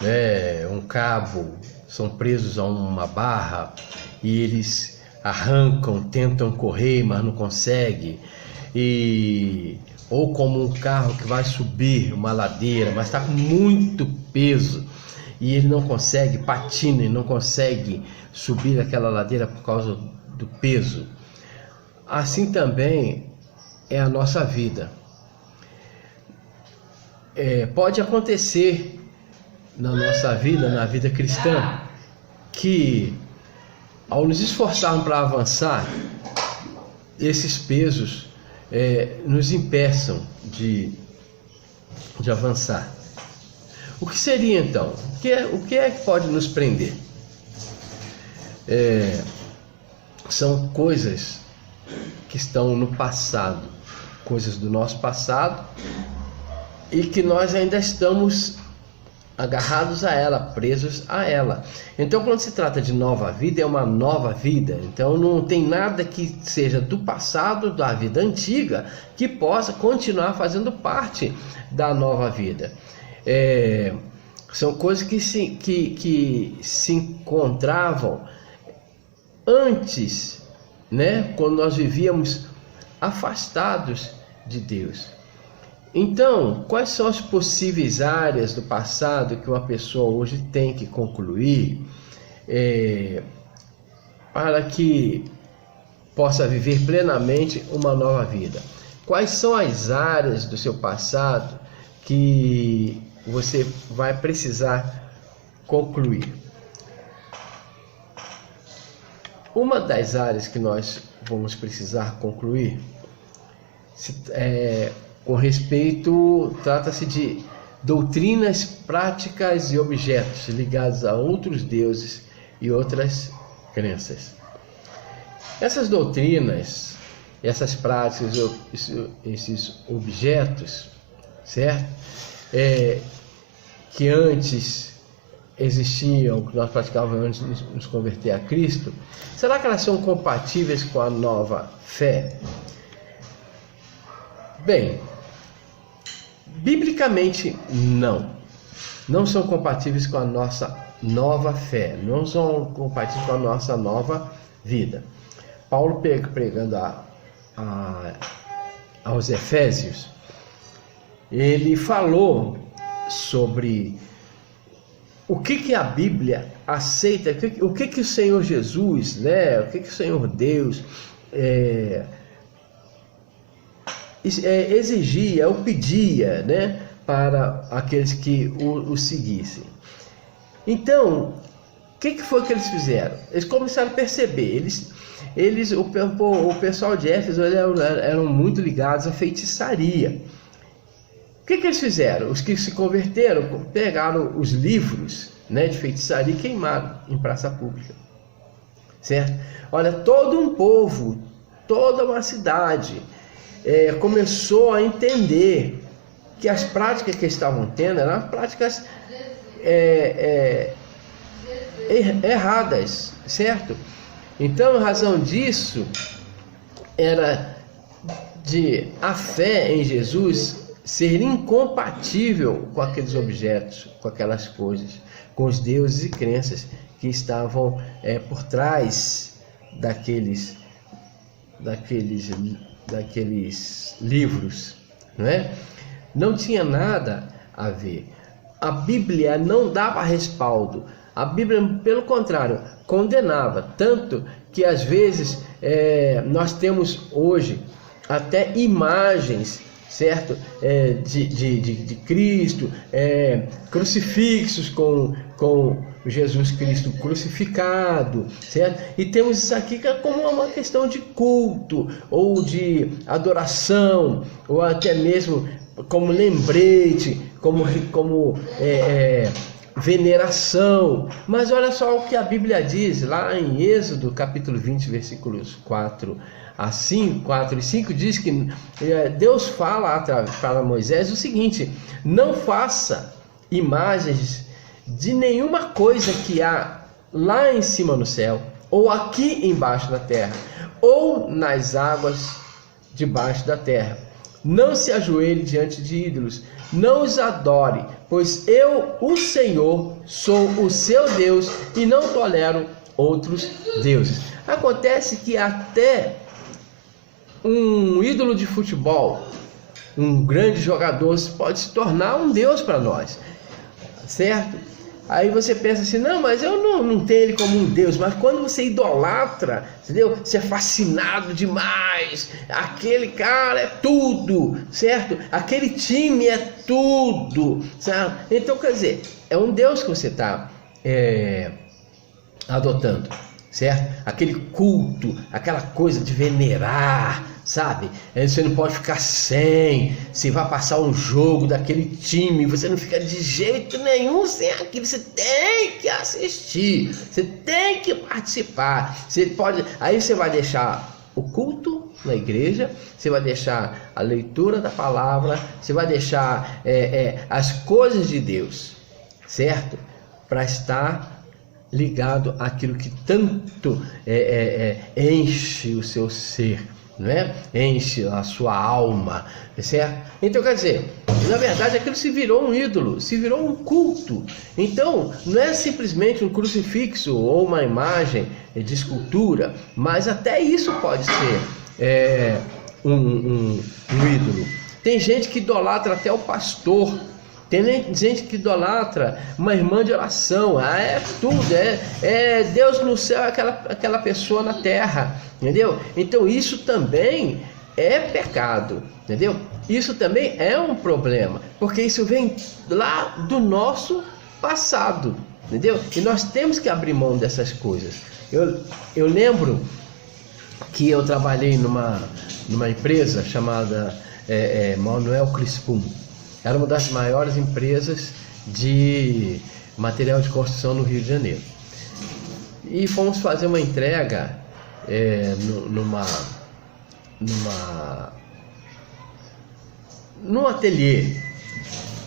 né, um cabo, são presos a uma barra e eles arrancam, tentam correr, mas não conseguem. Ou como um carro que vai subir uma ladeira, mas está com muito peso e ele não consegue, patina e não consegue subir aquela ladeira por causa do peso. Assim também é a nossa vida. Pode acontecer na nossa vida, na vida cristã, que ao nos esforçarmos para avançar, esses pesos nos impeçam de avançar. O que seria então? O que é que pode nos prender? São coisas que estão no passado, coisas do nosso passado e que nós ainda estamos agarrados a ela, presos a ela. Então, quando se trata de nova vida, é uma nova vida. Então, não tem nada que seja do passado, da vida antiga, que possa continuar fazendo parte da nova vida. São coisas que se encontravam antes, né? Quando nós vivíamos afastados de Deus. Então, quais são as possíveis áreas do passado que uma pessoa hoje tem que concluir para que possa viver plenamente uma nova vida? Quais são as áreas do seu passado que você vai precisar concluir? Uma das áreas que nós vamos precisar concluir com respeito, trata-se de doutrinas, práticas e objetos ligados a outros deuses e outras crenças. Essas doutrinas, essas práticas, esses objetos, certo? Que antes existiam, que nós praticávamos antes de nos converter a Cristo, será que elas são compatíveis com a nova fé? Bem, biblicamente não são compatíveis com a nossa nova fé, não são compatíveis com a nossa nova vida. Paulo, pregando aos Efésios, ele falou sobre o que a Bíblia aceita, o que o Senhor Jesus, né, o que o Senhor Deus exigia, ou pedia, né, para aqueles que o seguissem. Então, o que foi que eles fizeram? Eles começaram a perceber, o pessoal de Éfeso eram muito ligados à feitiçaria. O que eles fizeram? Os que se converteram pegaram os livros, né, de feitiçaria e queimaram em praça pública, certo? Olha, todo um povo, toda uma cidade começou a entender que as práticas que estavam tendo eram práticas erradas, certo? Então, a razão disso era de a fé em Jesus ser incompatível com aqueles objetos, com aquelas coisas, com os deuses e crenças que estavam por trás daqueles livros, não é? Não tinha nada a ver. A Bíblia não dava respaldo. A Bíblia, pelo contrário, condenava. Tanto que às vezes nós temos hoje até imagens, certo? De Cristo, crucifixos com Jesus Cristo crucificado, certo? E temos isso aqui como uma questão de culto, ou de adoração, ou até mesmo como lembrete, como veneração. Mas olha só o que a Bíblia diz lá em Êxodo capítulo 20, versículos 4 e 5, diz que Deus fala para Moisés o seguinte: não faça imagens de nenhuma coisa que há lá em cima no céu, ou aqui embaixo da terra, ou nas águas debaixo da terra. Não se ajoelhe diante de ídolos, não os adore, pois eu, o Senhor, sou o seu Deus e não tolero outros deuses. Acontece que até um ídolo de futebol, um grande jogador, pode se tornar um Deus para nós, certo? Aí você pensa assim: não, mas eu não tenho ele como um Deus. Mas quando você idolatra, entendeu? Você é fascinado demais. Aquele cara é tudo, certo? Aquele time é tudo, sabe? Então, quer dizer, é um Deus que você está adotando, certo? Aquele culto, aquela coisa de venerar, sabe? Você não pode ficar sem. Se vai passar um jogo daquele time, você não fica de jeito nenhum sem aquilo. Você tem que assistir, você tem que participar. Aí você vai deixar o culto na igreja, você vai deixar a leitura da palavra, você vai deixar as coisas de Deus, certo? Para estar ligado àquilo que tanto enche o seu ser, não é? Enche a sua alma, certo? Então, quer dizer, na verdade aquilo se virou um ídolo, se virou um culto. Então, não é simplesmente um crucifixo ou uma imagem de escultura, mas até isso pode ser um ídolo. Tem gente que idolatra até o pastor. Tem gente que idolatra uma irmã de oração. É tudo, Deus no céu, é aquela pessoa na terra, entendeu? Então isso também é pecado, entendeu? Isso também é um problema, porque isso vem lá do nosso passado, entendeu? E nós temos que abrir mão dessas coisas. Eu lembro que eu trabalhei numa empresa chamada Manuel Crispum. Era uma das maiores empresas de material de construção no Rio de Janeiro. E fomos fazer uma entrega num ateliê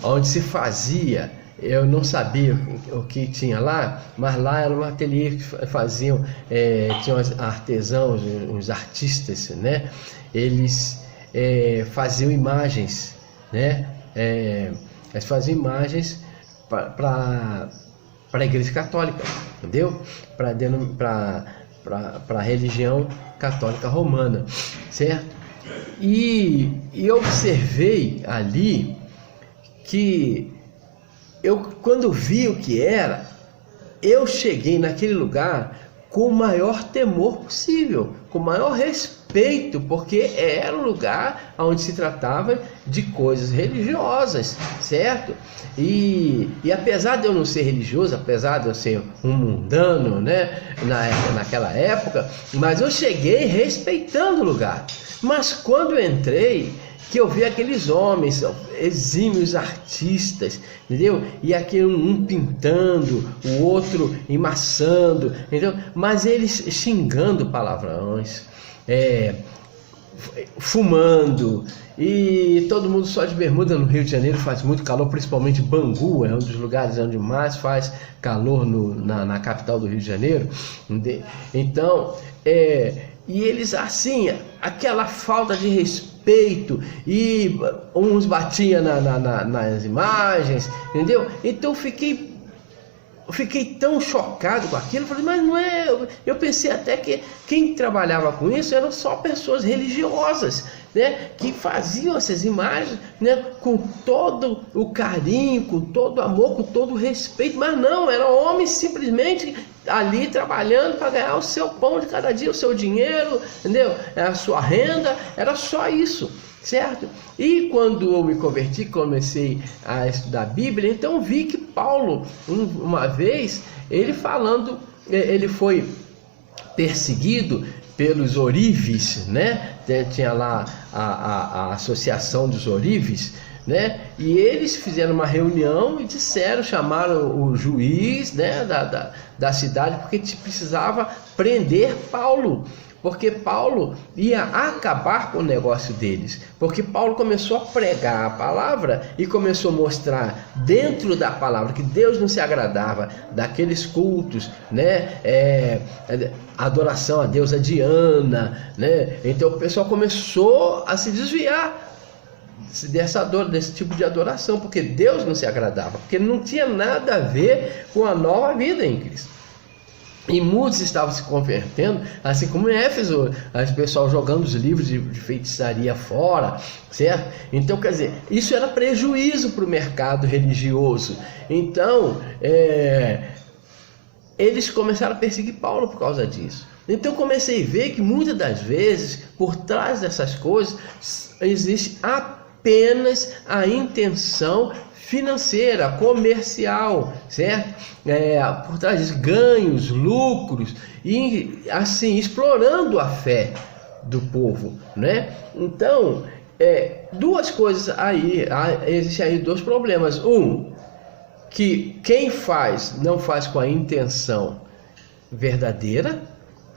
onde se fazia. Eu não sabia o que tinha lá, mas lá era um ateliê que faziam, tinham artesãos, os artistas, né? Eles faziam imagens, né? Eles faziam imagens para a Igreja Católica, entendeu? Para a religião católica romana, certo? E eu observei ali que quando vi o que era, eu cheguei naquele lugar com o maior temor possível, com o maior respeito, porque era um lugar onde se tratava de coisas religiosas, certo? E apesar de eu não ser religioso, apesar de eu ser um mundano, né, naquela época, mas eu cheguei respeitando o lugar. Mas quando eu entrei, que eu vi aqueles homens, exímios artistas, entendeu? E aqui um pintando, o outro emassando, entendeu? Mas eles xingando palavrões, fumando, e todo mundo só de bermuda. No Rio de Janeiro faz muito calor, principalmente Bangu, é um dos lugares onde mais faz calor na capital do Rio de Janeiro. Então, e eles assim, aquela falta de respeito, e uns batiam nas imagens, entendeu? Então fiquei eu fiquei tão chocado com aquilo, falei, mas não é... Eu pensei até que quem trabalhava com isso eram só pessoas religiosas, né, que faziam essas imagens, né, com todo o carinho, com todo o amor, com todo o respeito, mas não, eram homens simplesmente ali trabalhando para ganhar o seu pão de cada dia, o seu dinheiro, entendeu? A sua renda, era só isso. Certo? E quando eu me converti, comecei a estudar a Bíblia, então vi que Paulo, uma vez, ele falando, ele foi perseguido pelos ourives, né? Tinha lá a associação dos ourives, né? E eles fizeram uma reunião e disseram, chamaram o juiz, né, da cidade, porque precisava prender Paulo. Porque Paulo ia acabar com o negócio deles. Porque Paulo começou a pregar a palavra e começou a mostrar dentro da palavra que Deus não se agradava daqueles cultos, né? Adoração a deusa Diana, né? Então o pessoal começou a se desviar desse tipo de adoração, porque Deus não se agradava, porque não tinha nada a ver com a nova vida em Cristo. E muitos estavam se convertendo, assim como em Éfeso, o pessoal jogando os livros de feitiçaria fora, certo? Então, quer dizer, isso era prejuízo para o mercado religioso. Então, eles começaram a perseguir Paulo por causa disso. Então, comecei a ver que muitas das vezes, por trás dessas coisas, existe apenas a intenção financeira, comercial, certo? Por trás disso, ganhos, lucros, e assim, explorando a fé do povo, né? Então, duas coisas aí, existem aí dois problemas. Que quem não faz com a intenção verdadeira,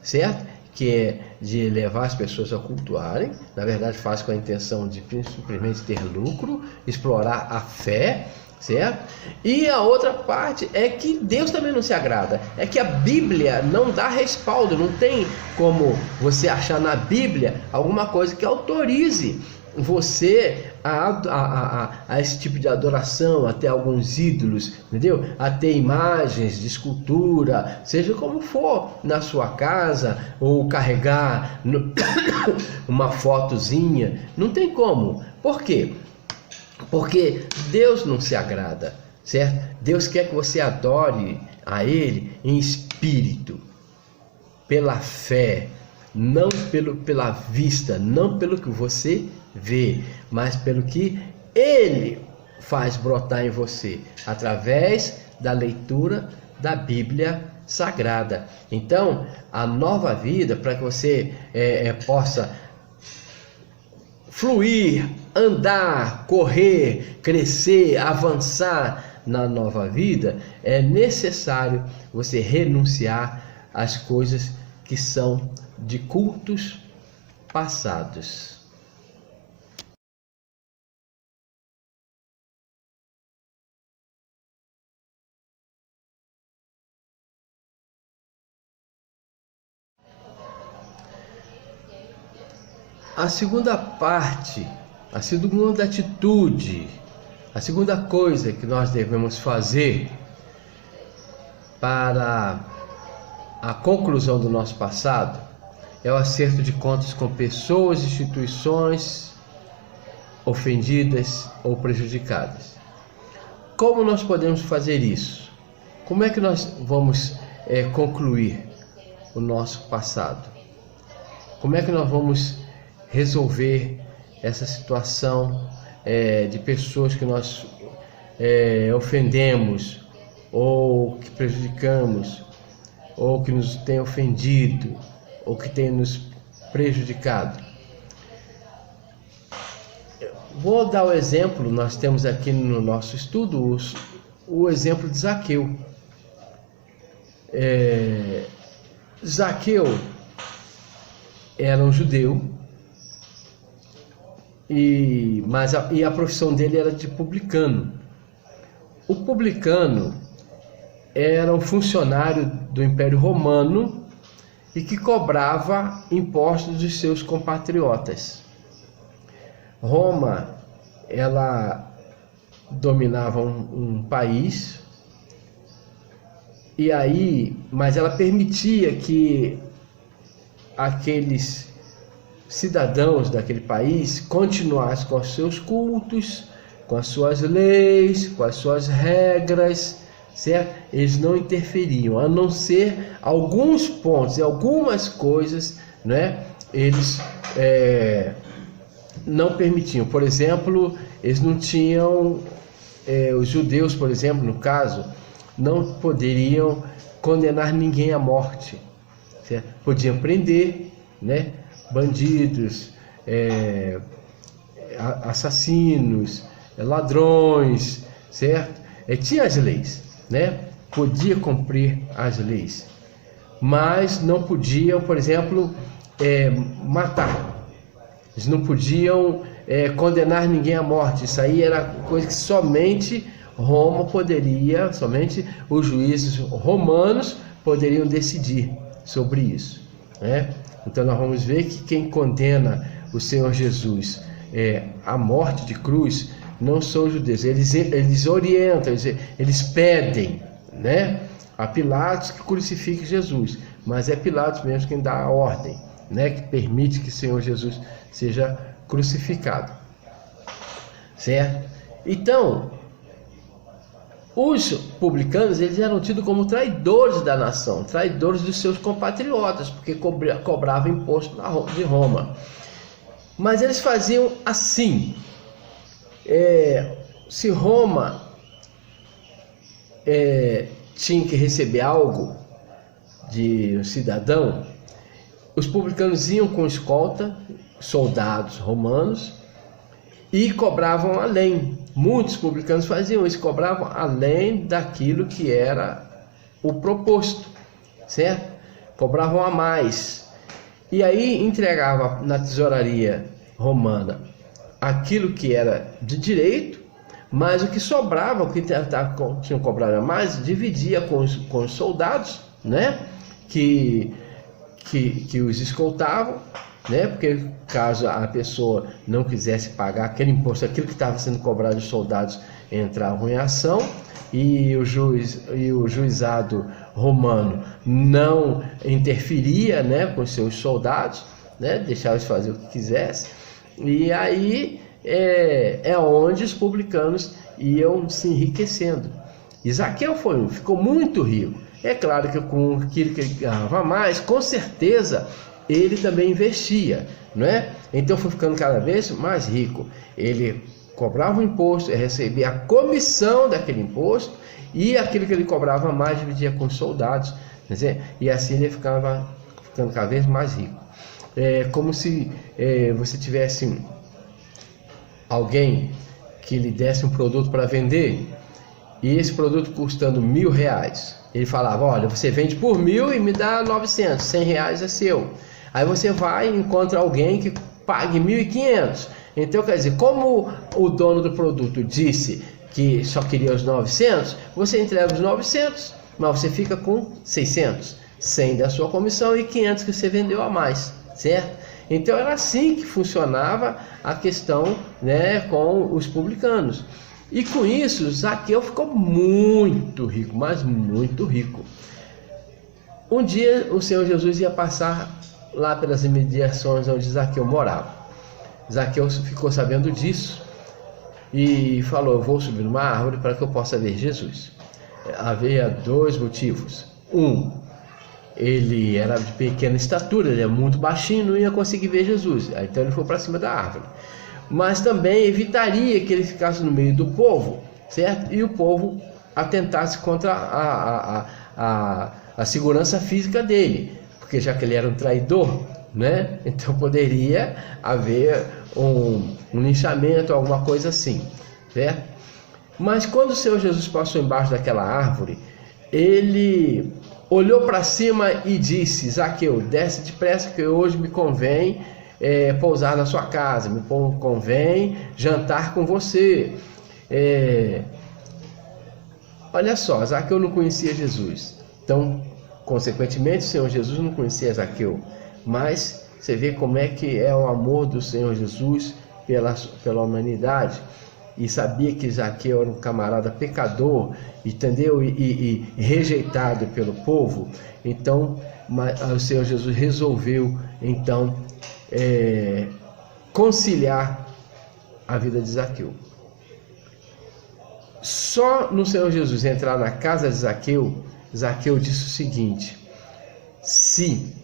certo? Que é de levar as pessoas a cultuarem, na verdade faz com a intenção de simplesmente ter lucro, explorar a fé, certo? E a outra parte é que Deus também não se agrada, é que a Bíblia não dá respaldo, não tem como você achar na Bíblia alguma coisa que autorize você a esse tipo de adoração, até alguns ídolos, entendeu? Até imagens de escultura, seja como for, na sua casa, ou carregar uma fotozinha, não tem como. Por quê? Porque Deus não se agrada, certo? Deus quer que você adore a Ele em espírito, pela fé, não pela vista, não pelo que você vê, mas pelo que Ele faz brotar em você, através da leitura da Bíblia Sagrada. Então, a nova vida, para que você possa fluir, andar, correr, crescer, avançar na nova vida, é necessário você renunciar às coisas que são de cultos passados. A segunda parte, a segunda atitude, a segunda coisa que nós devemos fazer para a conclusão do nosso passado é o acerto de contas com pessoas, instituições ofendidas ou prejudicadas. Como nós podemos fazer isso? Como é que nós vamos concluir o nosso passado? Como é que nós vamos resolver essa situação de pessoas que nós ofendemos, ou que prejudicamos, ou que nos tem ofendido, ou que tem nos prejudicado? Vou dar o exemplo, nós temos aqui no nosso estudo o exemplo de Zaqueu. Zaqueu era um judeu, e a profissão dele era de publicano. O publicano era um funcionário do Império Romano e que cobrava impostos dos seus compatriotas. Roma, ela dominava um país E aí, mas ela permitia que aqueles cidadãos daquele país continuassem com os seus cultos, com as suas leis, com as suas regras, certo? Eles não interferiam, a não ser alguns pontos e algumas coisas, né? Eles não permitiam. Por exemplo, eles não tinham, os judeus, por exemplo, no caso, não poderiam condenar ninguém à morte, certo? Podiam prender, né? Bandidos, assassinos, ladrões, certo? Tinha as leis, né? Podia cumprir as leis, mas não podiam, por exemplo, matar. Eles não podiam condenar ninguém à morte. Isso aí era coisa que somente Roma poderia, somente os juízes romanos poderiam decidir sobre isso, né? Então nós vamos ver que quem condena o Senhor Jesus à morte de cruz não são os judeus. Eles orientam, eles pedem, né, a Pilatos que crucifique Jesus, mas é Pilatos mesmo quem dá a ordem, né, que permite que o Senhor Jesus seja crucificado, certo? Então, os publicanos, eles eram tidos como traidores da nação, traidores dos seus compatriotas, porque cobravam imposto de Roma. Mas eles faziam assim: se Roma tinha que receber algo de um cidadão, os publicanos iam com escolta, soldados romanos, e cobravam além. Muitos publicanos faziam isso, cobravam além daquilo que era o proposto, certo? Cobravam a mais. E aí entregava na tesouraria romana aquilo que era de direito, mas o que sobrava, o que tinham cobrado a mais, dividia com os soldados, né? Que os escoltavam, né? Porque caso a pessoa não quisesse pagar aquele imposto, aquilo que estava sendo cobrado dos soldados, entravam em ação, e o juizado romano não interferia, né, com seus soldados, né? Deixava eles fazer o que quisessem. E aí onde os publicanos iam se enriquecendo. E Zaqueu ficou muito rico. É claro que com aquilo que ele ganhava mais, com certeza ele também investia, não é? Então foi ficando cada vez mais rico. Ele cobrava o imposto, recebia a comissão daquele imposto, e aquilo que ele cobrava mais dividia com os soldados, quer dizer, e assim ele ficava ficando cada vez mais rico. É como se você tivesse alguém que lhe desse um produto para vender, e esse produto custando R$1.000, ele falava: olha, você vende por 1.000 e me dá 900, R$100 é seu. Aí você vai e encontra alguém que pague 1.500. Então, quer dizer, como o dono do produto disse que só queria os 900, você entrega os 900, mas você fica com 600, 100 da sua comissão e 500 que você vendeu a mais, certo? Então era assim que funcionava a questão, né, com os publicanos. E com isso, Zaqueu ficou muito rico, mas muito rico. Um dia o Senhor Jesus ia passar lá pelas imediações onde Zaqueu morava. Zaqueu ficou sabendo disso e falou: eu vou subir numa árvore para que eu possa ver Jesus. Havia dois motivos. Ele era de pequena estatura, ele é muito baixinho, não ia conseguir ver Jesus. Então ele foi para cima da árvore. Mas também evitaria que ele ficasse no meio do povo, certo? E o povo atentasse contra a segurança física dele, porque já que ele era um traidor, né? Então poderia haver um linchamento, alguma coisa assim, certo? Mas quando o Senhor Jesus passou embaixo daquela árvore, ele olhou para cima e disse: Zaqueu, desce depressa, que hoje me convém pousar na sua casa, me convém jantar com você. Olha só, Zaqueu não conhecia Jesus, então consequentemente o Senhor Jesus não conhecia Zaqueu, mas você vê como é que é o amor do Senhor Jesus pela humanidade. e sabia que Zaqueu era um camarada pecador, entendeu? E rejeitado pelo povo, então o Senhor Jesus resolveu então conciliar a vida de Zaqueu. Só no Senhor Jesus entrar na casa de Zaqueu, Zaqueu disse o seguinte: se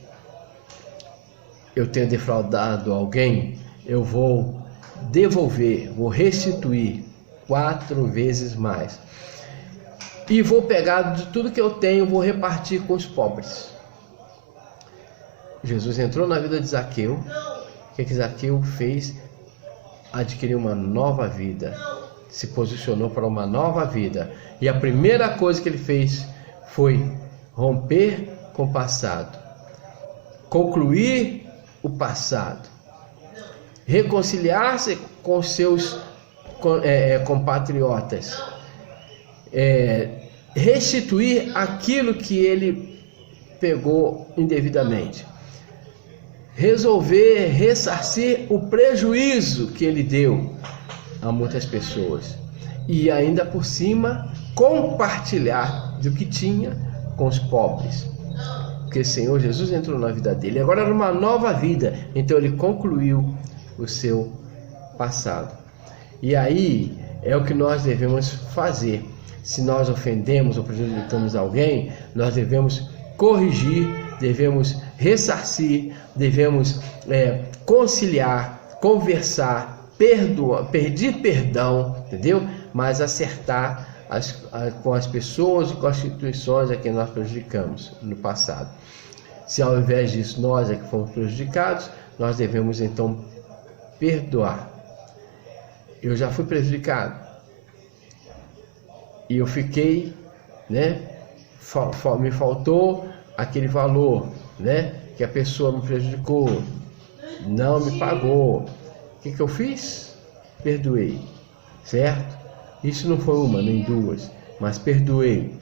eu tenho defraudado alguém, eu vou devolver, vou restituir 4 vezes mais. E vou pegar de tudo que eu tenho, vou repartir com os pobres. Jesus entrou na vida de Zaqueu. O que Zaqueu fez? Adquiriu uma nova vida. Se posicionou para uma nova vida. E a primeira coisa que ele fez foi romper com o passado. Concluir o passado. Reconciliar-se com seus compatriotas. Restituir aquilo que ele pegou indevidamente. Resolver ressarcir o prejuízo que ele deu a muitas pessoas. E ainda por cima, compartilhar do que tinha com os pobres. Porque o Senhor Jesus entrou na vida dele. Agora era uma nova vida. Então ele concluiu o seu passado. E aí é o que nós devemos fazer. Se nós ofendemos ou prejudicamos alguém, nós devemos corrigir, devemos ressarcir, devemos conciliar, conversar, pedir perdão, entendeu? Mas acertar com as pessoas e com as instituições a quem nós prejudicamos no passado. Se ao invés disso nós é que fomos prejudicados, nós devemos então perdoar. Eu já fui prejudicado e eu fiquei, me faltou aquele valor, que a pessoa me prejudicou, não me pagou. O que eu fiz? Perdoei, certo? Isso não foi uma nem duas, mas perdoei,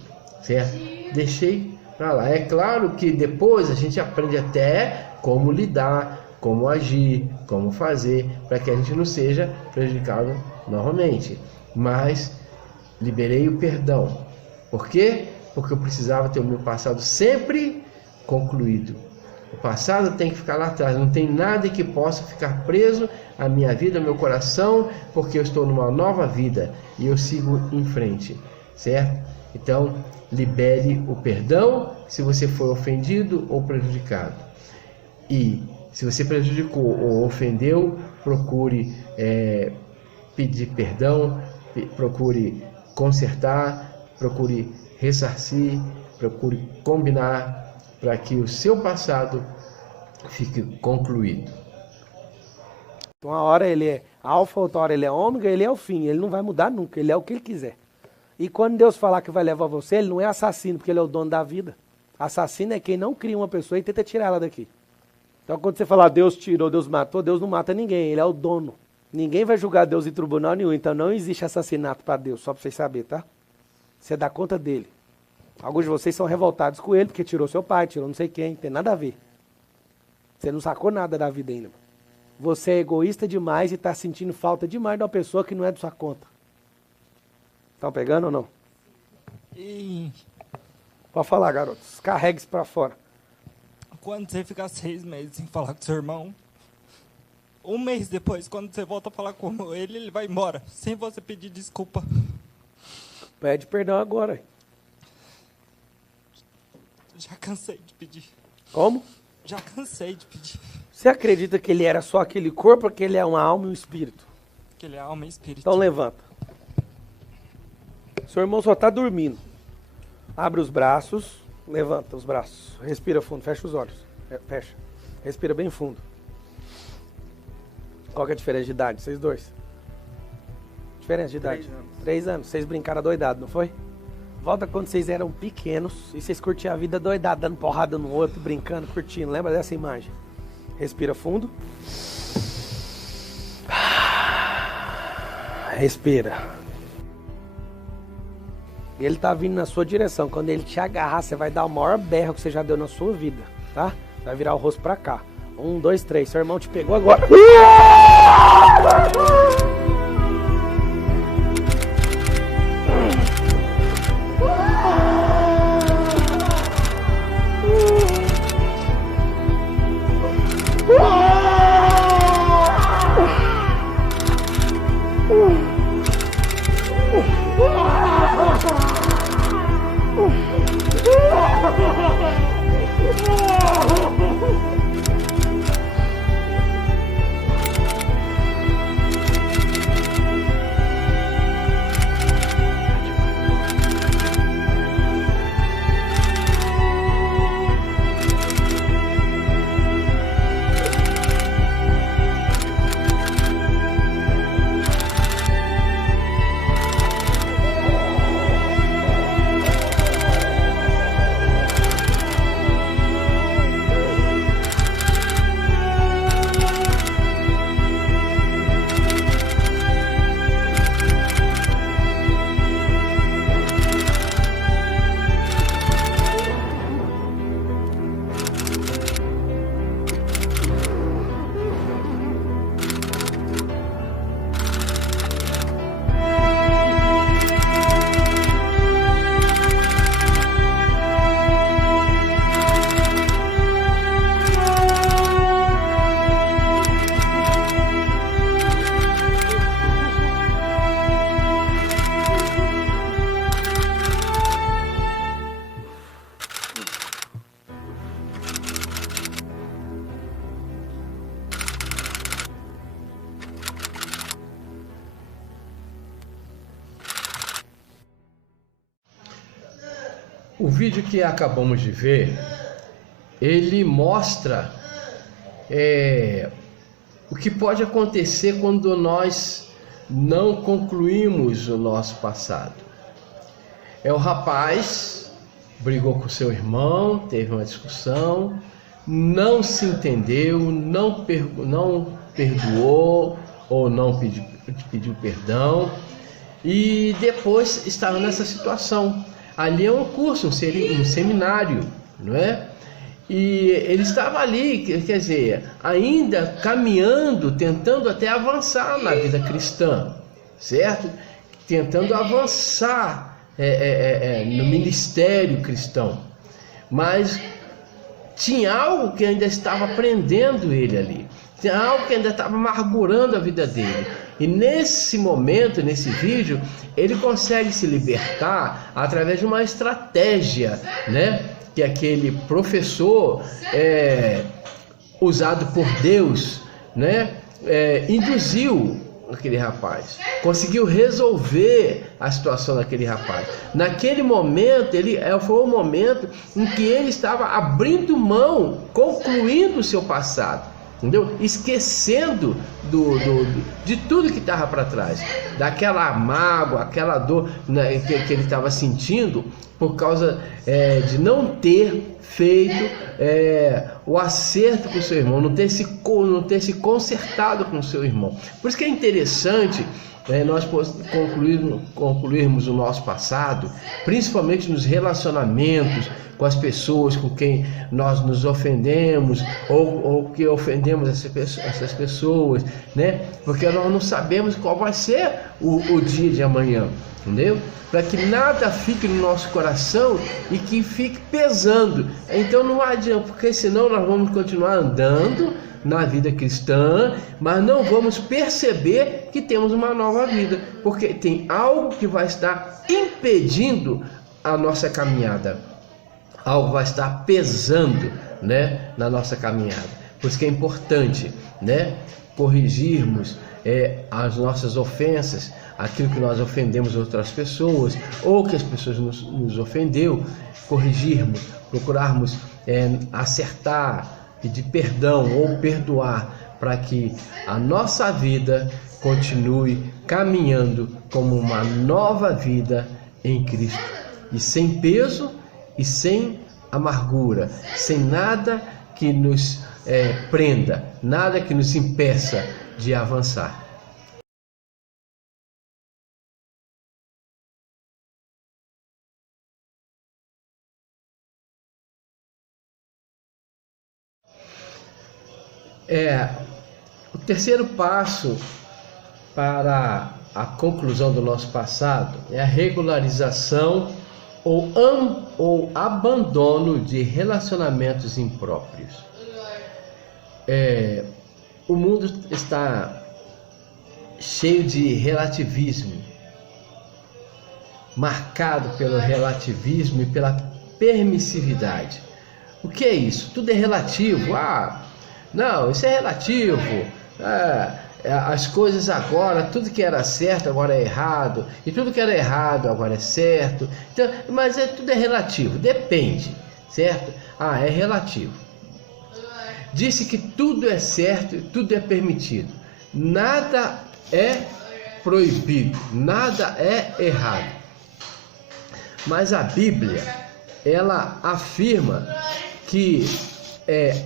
certo? Deixei para lá. É claro que depois a gente aprende até como lidar, como agir, como fazer, para que a gente não seja prejudicado novamente. Mas liberei o perdão. Por quê? Porque eu precisava ter o meu passado sempre concluído. O passado tem que ficar lá atrás. Não tem nada que possa ficar preso à minha vida, ao meu coração, porque eu estou numa nova vida e eu sigo em frente, certo? Então, libere o perdão se você foi ofendido ou prejudicado. E se você prejudicou ou ofendeu, procure pedir perdão, procure consertar, procure ressarcir, procure combinar para que o seu passado fique concluído. Uma hora ele é alfa, outra hora ele é ômega, ele é o fim, ele não vai mudar nunca, ele é o que ele quiser. E quando Deus falar que vai levar você, ele não é assassino, porque ele é o dono da vida. Assassino é quem não cria uma pessoa e tenta tirar ela daqui. Então quando você falar Deus tirou, Deus matou, Deus não mata ninguém, ele é o dono. Ninguém vai julgar Deus em tribunal nenhum, então não existe assassinato para Deus, só para vocês saberem, tá? Você dá conta dele. Alguns de vocês são revoltados com ele, porque tirou seu pai, tirou não sei quem, não tem nada a ver. Você não sacou nada da vida ainda. Você é egoísta demais e está sentindo falta demais de uma pessoa que não é de sua conta. Estão pegando ou não? Pode falar, garotos. Carregue-se para fora. Quando você ficar 6 meses sem falar com seu irmão, 1 mês depois, quando você volta a falar com ele, ele vai embora, sem você pedir desculpa. Pede perdão agora. Já cansei de pedir. Como? Já cansei de pedir. Você acredita que ele era só aquele corpo ou que ele é uma alma e um espírito? Que ele é alma e espírito. Então levanta. Seu irmão só está dormindo. Abre os braços, levanta os braços. Respira fundo, fecha os olhos. Fecha. Respira bem fundo. Qual que é a diferença de idade? Vocês dois? Diferença de idade? 3 anos. 3 anos. Vocês brincaram doidado, não foi? Volta quando vocês eram pequenos e vocês curtiam a vida doidado, dando porrada no outro, brincando, curtindo. Lembra dessa imagem? Respira fundo. Respira. Ele tá vindo na sua direção. Quando ele te agarrar, você vai dar o maior berro que você já deu na sua vida, tá? Vai virar o rosto pra cá. 1, 2, 3. Seu irmão te pegou agora. O vídeo que acabamos de ver, ele mostra o que pode acontecer quando nós não concluímos o nosso passado. O rapaz brigou com seu irmão, teve uma discussão, não se entendeu, não perdoou ou não pediu perdão e depois estava nessa situação. Ali é um curso, um seminário, não é? E ele estava ali, quer dizer, ainda caminhando, tentando até avançar na vida cristã, certo? Tentando avançar no ministério cristão. Mas tinha algo que ainda estava prendendo ele ali. Tinha algo que ainda estava amargurando a vida dele. E nesse momento, nesse vídeo, ele consegue se libertar através de uma estratégia, né? Que aquele professor usado por Deus, né? Induziu aquele rapaz, conseguiu resolver a situação daquele rapaz. Naquele momento, foi o momento em que ele estava abrindo mão, concluindo o seu passado. Entendeu? Esquecendo de tudo que estava para trás, daquela mágoa, aquela dor, né, que ele estava sentindo por causa de não ter feito o acerto com o seu irmão, não ter se consertado com o seu irmão. Por isso que é interessante nós concluirmos o nosso passado, principalmente nos relacionamentos com as pessoas com quem nós nos ofendemos ou que ofendemos essas pessoas, né? Porque nós não sabemos qual vai ser o dia de amanhã, entendeu? Para que nada fique no nosso coração e que fique pesando. Então não adianta, porque senão nós vamos continuar andando na vida cristã, mas não vamos perceber que temos uma nova vida, porque tem algo que vai estar impedindo a nossa caminhada. Algo vai estar pesando, né, na nossa caminhada. Por isso que é importante, né, corrigirmos as nossas ofensas, aquilo que nós ofendemos outras pessoas, ou que as pessoas nos ofendeu, corrigirmos, procurarmos acertar, pedir perdão ou perdoar, para que a nossa vida continue caminhando como uma nova vida em Cristo, e sem peso e sem amargura, sem nada que nos prenda, nada que nos impeça de avançar. O terceiro passo para a conclusão do nosso passado é a regularização ou abandono de relacionamentos impróprios. O mundo está cheio de relativismo, marcado pelo relativismo e pela permissividade. O que é isso? Tudo é relativo. Não, isso é relativo. As coisas agora, tudo que era certo agora é errado, e tudo que era errado agora é certo. Então, mas tudo é relativo, depende, certo? É relativo. Disse que tudo é certo e tudo é permitido. Nada é proibido, nada é errado. Mas a Bíblia, ela afirma que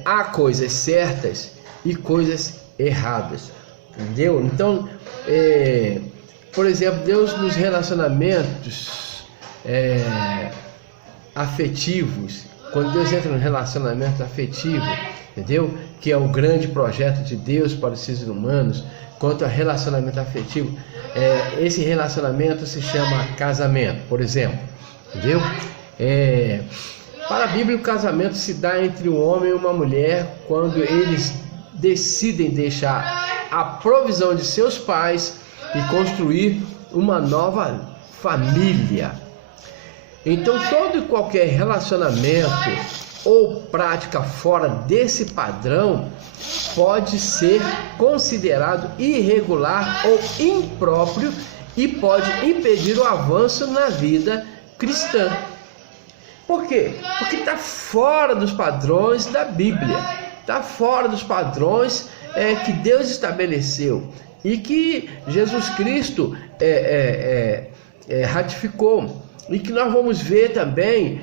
há coisas certas e coisas erradas, entendeu? Então, por exemplo, Deus nos relacionamentos afetivos, quando Deus entra no relacionamento afetivo, entendeu? Que é o grande projeto de Deus para os seres humanos, quanto ao relacionamento afetivo, esse relacionamento se chama casamento, por exemplo, entendeu? Para a Bíblia, o casamento se dá entre um homem e uma mulher quando eles decidem deixar a provisão de seus pais e construir uma nova família. Então, todo e qualquer relacionamento ou prática fora desse padrão pode ser considerado irregular ou impróprio e pode impedir o avanço na vida cristã. Por quê? Porque está fora dos padrões da Bíblia, está fora dos padrões que Deus estabeleceu e que Jesus Cristo ratificou. E que nós vamos ver também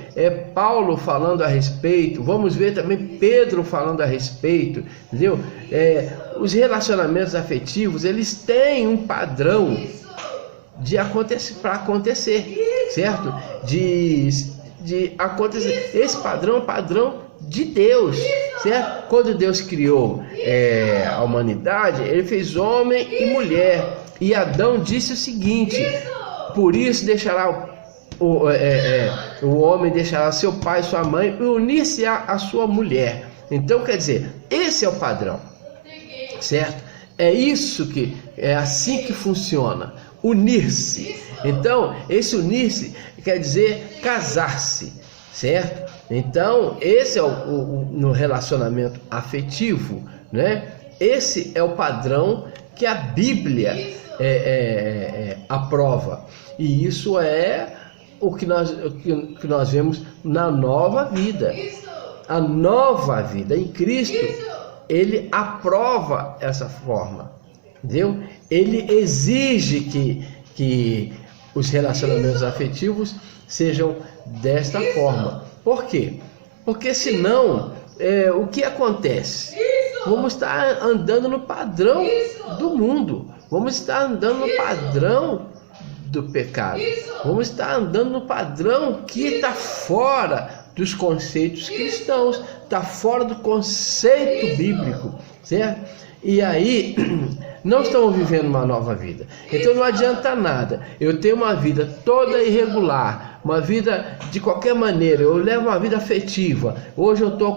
Paulo falando a respeito, vamos ver também Pedro falando a respeito, entendeu? Os relacionamentos afetivos, eles têm um padrão para acontecer, certo? De acontecer. Esse padrão é um padrão de Deus, certo? Quando Deus criou a humanidade, ele fez homem e mulher. E Adão disse o seguinte: por isso deixará o homem deixará seu pai e sua mãe e unir-se à sua mulher. Então, quer dizer, esse é o padrão, certo? É assim que funciona, unir-se. Então, esse unir-se quer dizer casar-se, certo? Então, esse é no relacionamento afetivo, né? Esse é o padrão que a Bíblia aprova. E isso é o que nós vemos na nova vida. A nova vida em Cristo, ele aprova essa forma, entendeu? Ele exige que os relacionamentos afetivos sejam desta forma. Por quê? Porque senão, o que acontece? Vamos estar andando no padrão do mundo, vamos estar andando no padrão do pecado, vamos estar andando no padrão que está fora dos conceitos cristãos, está fora do conceito bíblico, certo? E aí não estamos vivendo uma nova vida. Então não adianta nada eu ter uma vida toda irregular, uma vida de qualquer maneira. Eu levo uma vida afetiva. Hoje eu estou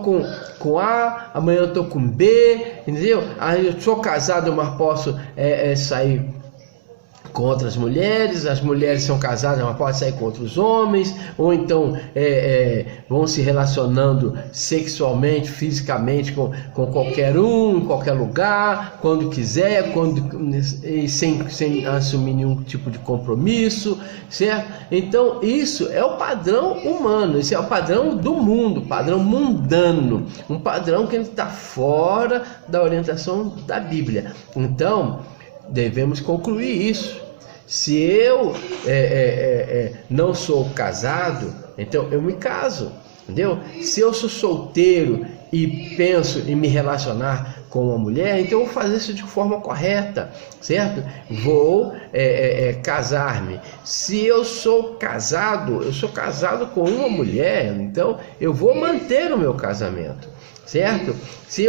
com A, amanhã eu estou com B, entendeu? Aí eu sou casado, mas posso sair com outras mulheres, as mulheres são casadas, mas podem sair com outros homens, ou então vão se relacionando sexualmente, fisicamente com qualquer um, em qualquer lugar, quando quiser, sem assumir nenhum tipo de compromisso, certo? Então isso é o padrão humano, esse é o padrão do mundo, padrão mundano, um padrão que está fora da orientação da Bíblia. Então devemos concluir isso. Se eu não sou casado, então eu me caso, entendeu? Se eu sou solteiro e penso em me relacionar com uma mulher, então eu vou fazer isso de forma correta, certo? Vou casar-me. Se eu sou casado com uma mulher, então eu vou manter o meu casamento, certo? Se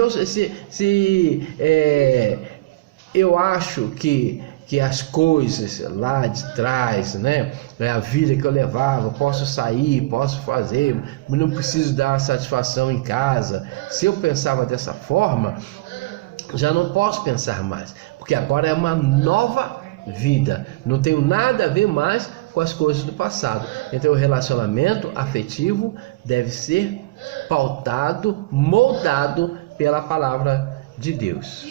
eu acho que as coisas lá de trás, né, a vida que eu levava, posso sair, posso fazer, não preciso dar satisfação em casa. Se eu pensava dessa forma, Já não posso pensar mais, porque agora é uma nova vida. Não tenho nada a ver mais com as coisas do passado. Então o relacionamento afetivo deve ser pautado, moldado pela palavra de Deus.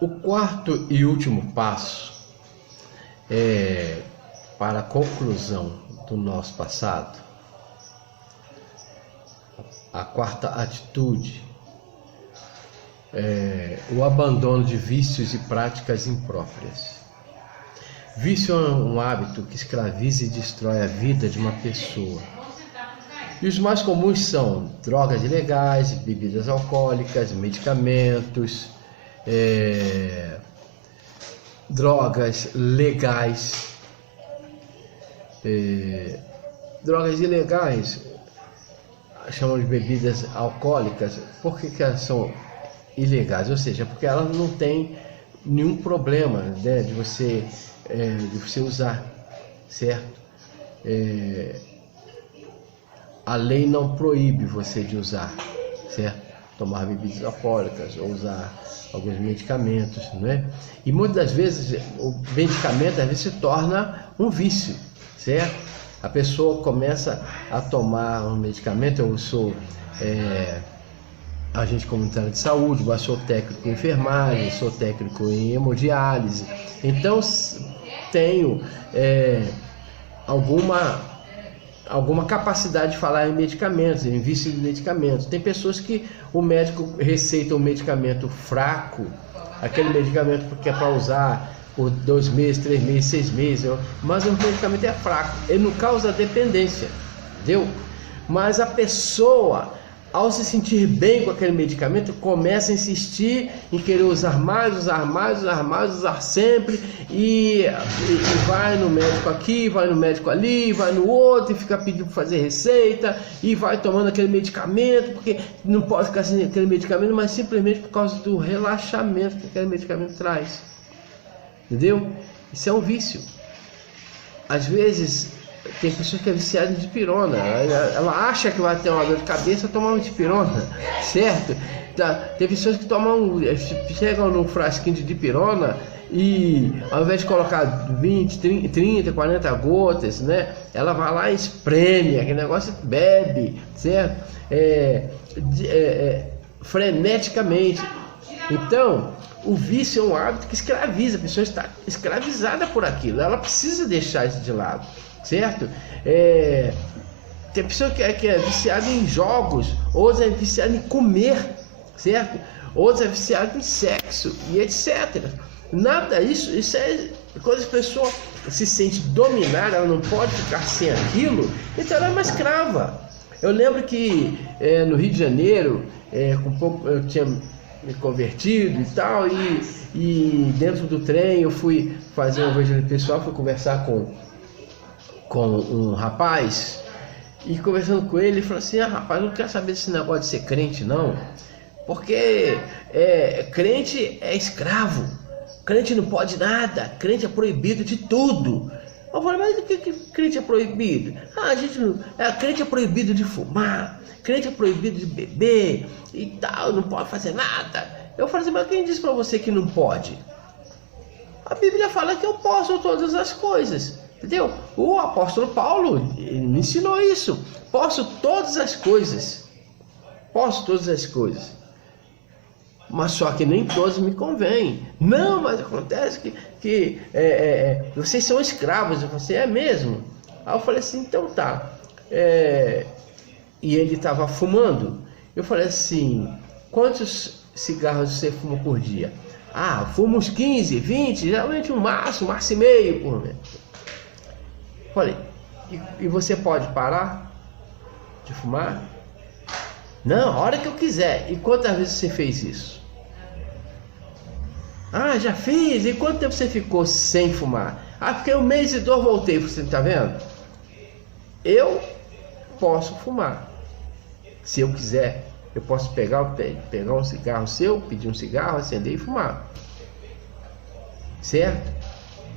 O quarto e último passo para a conclusão do nosso passado, a quarta atitude é o abandono de vícios e práticas impróprias. Vício é um hábito que escraviza e destrói a vida de uma pessoa. E os mais comuns são drogas ilegais, bebidas alcoólicas, medicamentos, drogas legais. Drogas ilegais chamam de bebidas alcoólicas. Por que elas são ilegais? Ou seja, porque elas não têm nenhum problema, né, de você usar, certo? A lei não proíbe você de usar, certo? Tomar bebidas alcoólicas ou usar alguns medicamentos, né? E muitas das vezes o medicamento às vezes se torna um vício, certo? A pessoa começa a tomar um medicamento. Eu sou agente comunitário de saúde, mas sou técnico em enfermagem, sou técnico em hemodiálise, então tenho alguma capacidade de falar em medicamentos, em vício de medicamentos. Tem pessoas que o médico receita um medicamento fraco, aquele medicamento que é para usar por 2 meses, 3 meses, 6 meses, mas o medicamento é fraco, ele não causa dependência, entendeu? Mas a pessoa, ao se sentir bem com aquele medicamento, começa a insistir em querer usar mais, usar sempre, e vai no médico aqui, vai no médico ali, vai no outro, e fica pedindo para fazer receita, e vai tomando aquele medicamento, porque não pode ficar sem aquele medicamento, mas simplesmente por causa do relaxamento que aquele medicamento traz. Entendeu? Isso é um vício. Às vezes tem pessoas que é viciada em dipirona. Ela acha que vai ter uma dor de cabeça, tomar uma dipirona, certo? Tem pessoas que chegam num frasquinho de dipirona e ao invés de colocar 20, 30, 40 gotas, né? Ela vai lá e espreme aquele negócio e bebe, certo? Freneticamente. Então, o vício é um hábito que escraviza. A pessoa está escravizada por aquilo. Ela precisa deixar isso de lado, certo? Tem pessoa que é viciada em jogos, outros é viciada em comer, certo? Outros é viciada em sexo e etc. Nada isso é quando a pessoa se sente dominada, ela não pode ficar sem aquilo, então ela é uma escrava. Eu lembro que no Rio de Janeiro, com pouco eu tinha me convertido e tal, e dentro do trem eu fui fazer um evangelismo pessoal, fui conversar com um rapaz, e conversando com ele falou assim: rapaz, não quero saber desse negócio de ser crente não, porque crente é escravo, crente não pode nada, crente é proibido de tudo. Eu falei: mas o que crente é proibido? Crente é proibido de fumar, crente é proibido de beber e tal, não pode fazer nada. Eu falei assim: mas quem disse para você que não pode? A Bíblia fala que eu posso todas as coisas, entendeu? O apóstolo Paulo me ensinou isso. Posso todas as coisas, mas só que nem todos me convêm. Não, mas acontece que vocês são escravos. Eu falei assim: é mesmo? Aí eu falei assim: então tá. E ele estava fumando. Eu falei assim: quantos cigarros você fuma por dia? Fumo uns 15, 20, geralmente um maço e meio por mês. Falei: e você pode parar de fumar? Não, a hora que eu quiser. E quantas vezes você fez isso? Já fiz. E quanto tempo você ficou sem fumar? Fiquei 1 mês e 2, voltei. Você tá vendo? Eu posso fumar. Se eu quiser, eu posso pegar um cigarro seu, pedir um cigarro, acender e fumar. Certo?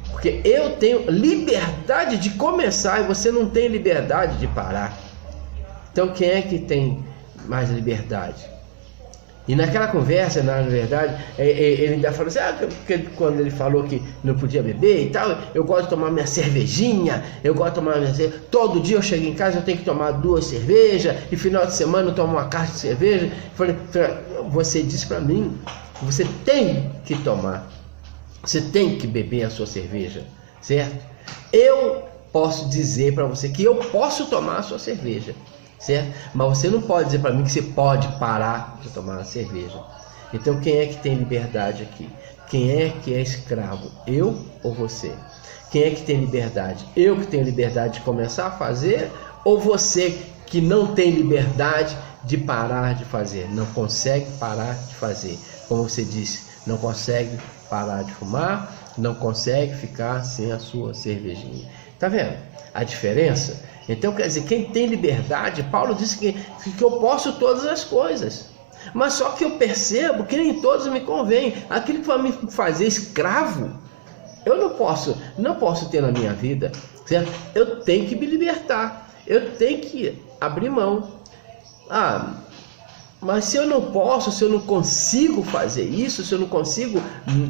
Porque eu tenho liberdade de começar e você não tem liberdade de parar. Então quem é que tem mais liberdade? E naquela conversa, na verdade, ele ainda falou assim, porque quando ele falou que não podia beber e tal, eu gosto de tomar minha cervejinha, todo dia eu chego em casa, eu tenho que tomar 2 cervejas, e final de semana eu tomo uma caixa de cerveja. Eu falei, você disse para mim, você tem que tomar, você tem que beber a sua cerveja, certo? Eu posso dizer para você que eu posso tomar a sua cerveja, certo? Mas você não pode dizer para mim que você pode parar de tomar a cerveja. Então quem é que tem liberdade aqui? Quem é que é escravo? Eu ou você? Quem é que tem liberdade? Eu que tenho liberdade de começar a fazer, ou você que não tem liberdade de parar de fazer? Não consegue parar de fazer. Como você disse, não consegue parar de fumar, não consegue ficar sem a sua cervejinha. Tá vendo a diferença? Então, quer dizer, quem tem liberdade, Paulo disse que eu posso todas as coisas, mas só que eu percebo que nem todas me convêm. Aquilo que vai me fazer escravo, eu não posso ter na minha vida, certo? Eu tenho que me libertar, eu tenho que abrir mão. Mas se eu não posso, se eu não consigo fazer isso, se eu não consigo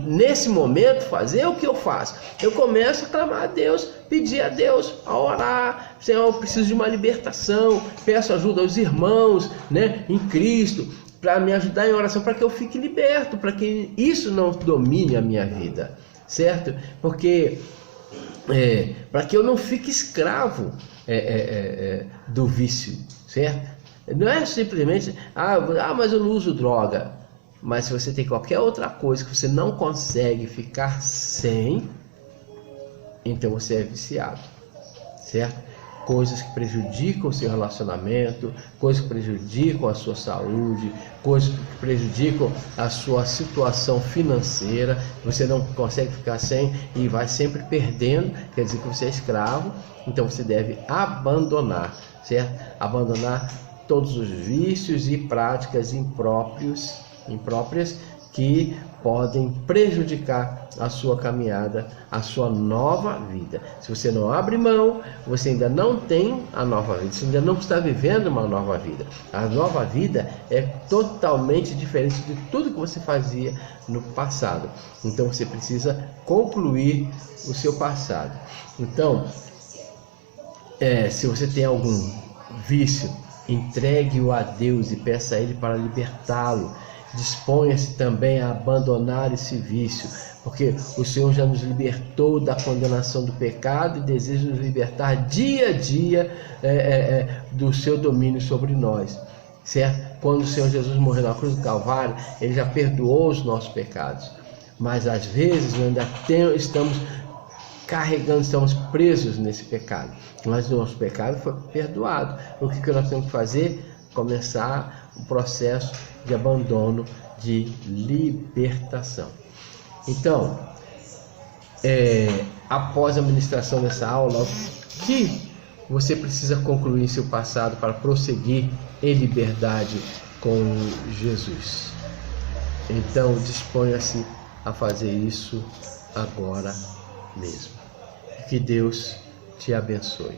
nesse momento fazer, o que eu faço? Eu começo a clamar a Deus, pedir a Deus, a orar. Senhor, eu preciso de uma libertação, peço ajuda aos irmãos, né, em Cristo, para me ajudar em oração, para que eu fique liberto, para que isso não domine a minha vida, certo? Porque para que eu não fique escravo do vício, certo? Não é simplesmente, mas eu não uso droga. Mas se você tem qualquer outra coisa que você não consegue ficar sem, então você é viciado, certo? Coisas que prejudicam o seu relacionamento, coisas que prejudicam a sua saúde, coisas que prejudicam a sua situação financeira, você não consegue ficar sem e vai sempre perdendo, quer dizer que você é escravo. Então você deve abandonar, certo? Abandonar todos os vícios e práticas impróprias que podem prejudicar a sua caminhada, a sua nova vida. Se você não abre mão, você ainda não tem a nova vida, você ainda não está vivendo uma nova vida. A nova vida é totalmente diferente de tudo que você fazia no passado. Então você precisa concluir o seu passado. Então, se você tem algum vício, entregue-o a Deus e peça a Ele para libertá-lo. Disponha-se também a abandonar esse vício, porque o Senhor já nos libertou da condenação do pecado e deseja nos libertar dia a dia do seu domínio sobre nós, certo? Quando o Senhor Jesus morreu na cruz do Calvário, Ele já perdoou os nossos pecados, mas às vezes nós ainda estamos presos nesse pecado, mas o nosso pecado foi perdoado. O que nós temos que fazer? Começar o processo de abandono, de libertação. Então, após a ministração dessa aula, o que você precisa concluir em seu passado para prosseguir em liberdade com Jesus? Então, disponha-se a fazer isso agora mesmo. Que Deus te abençoe.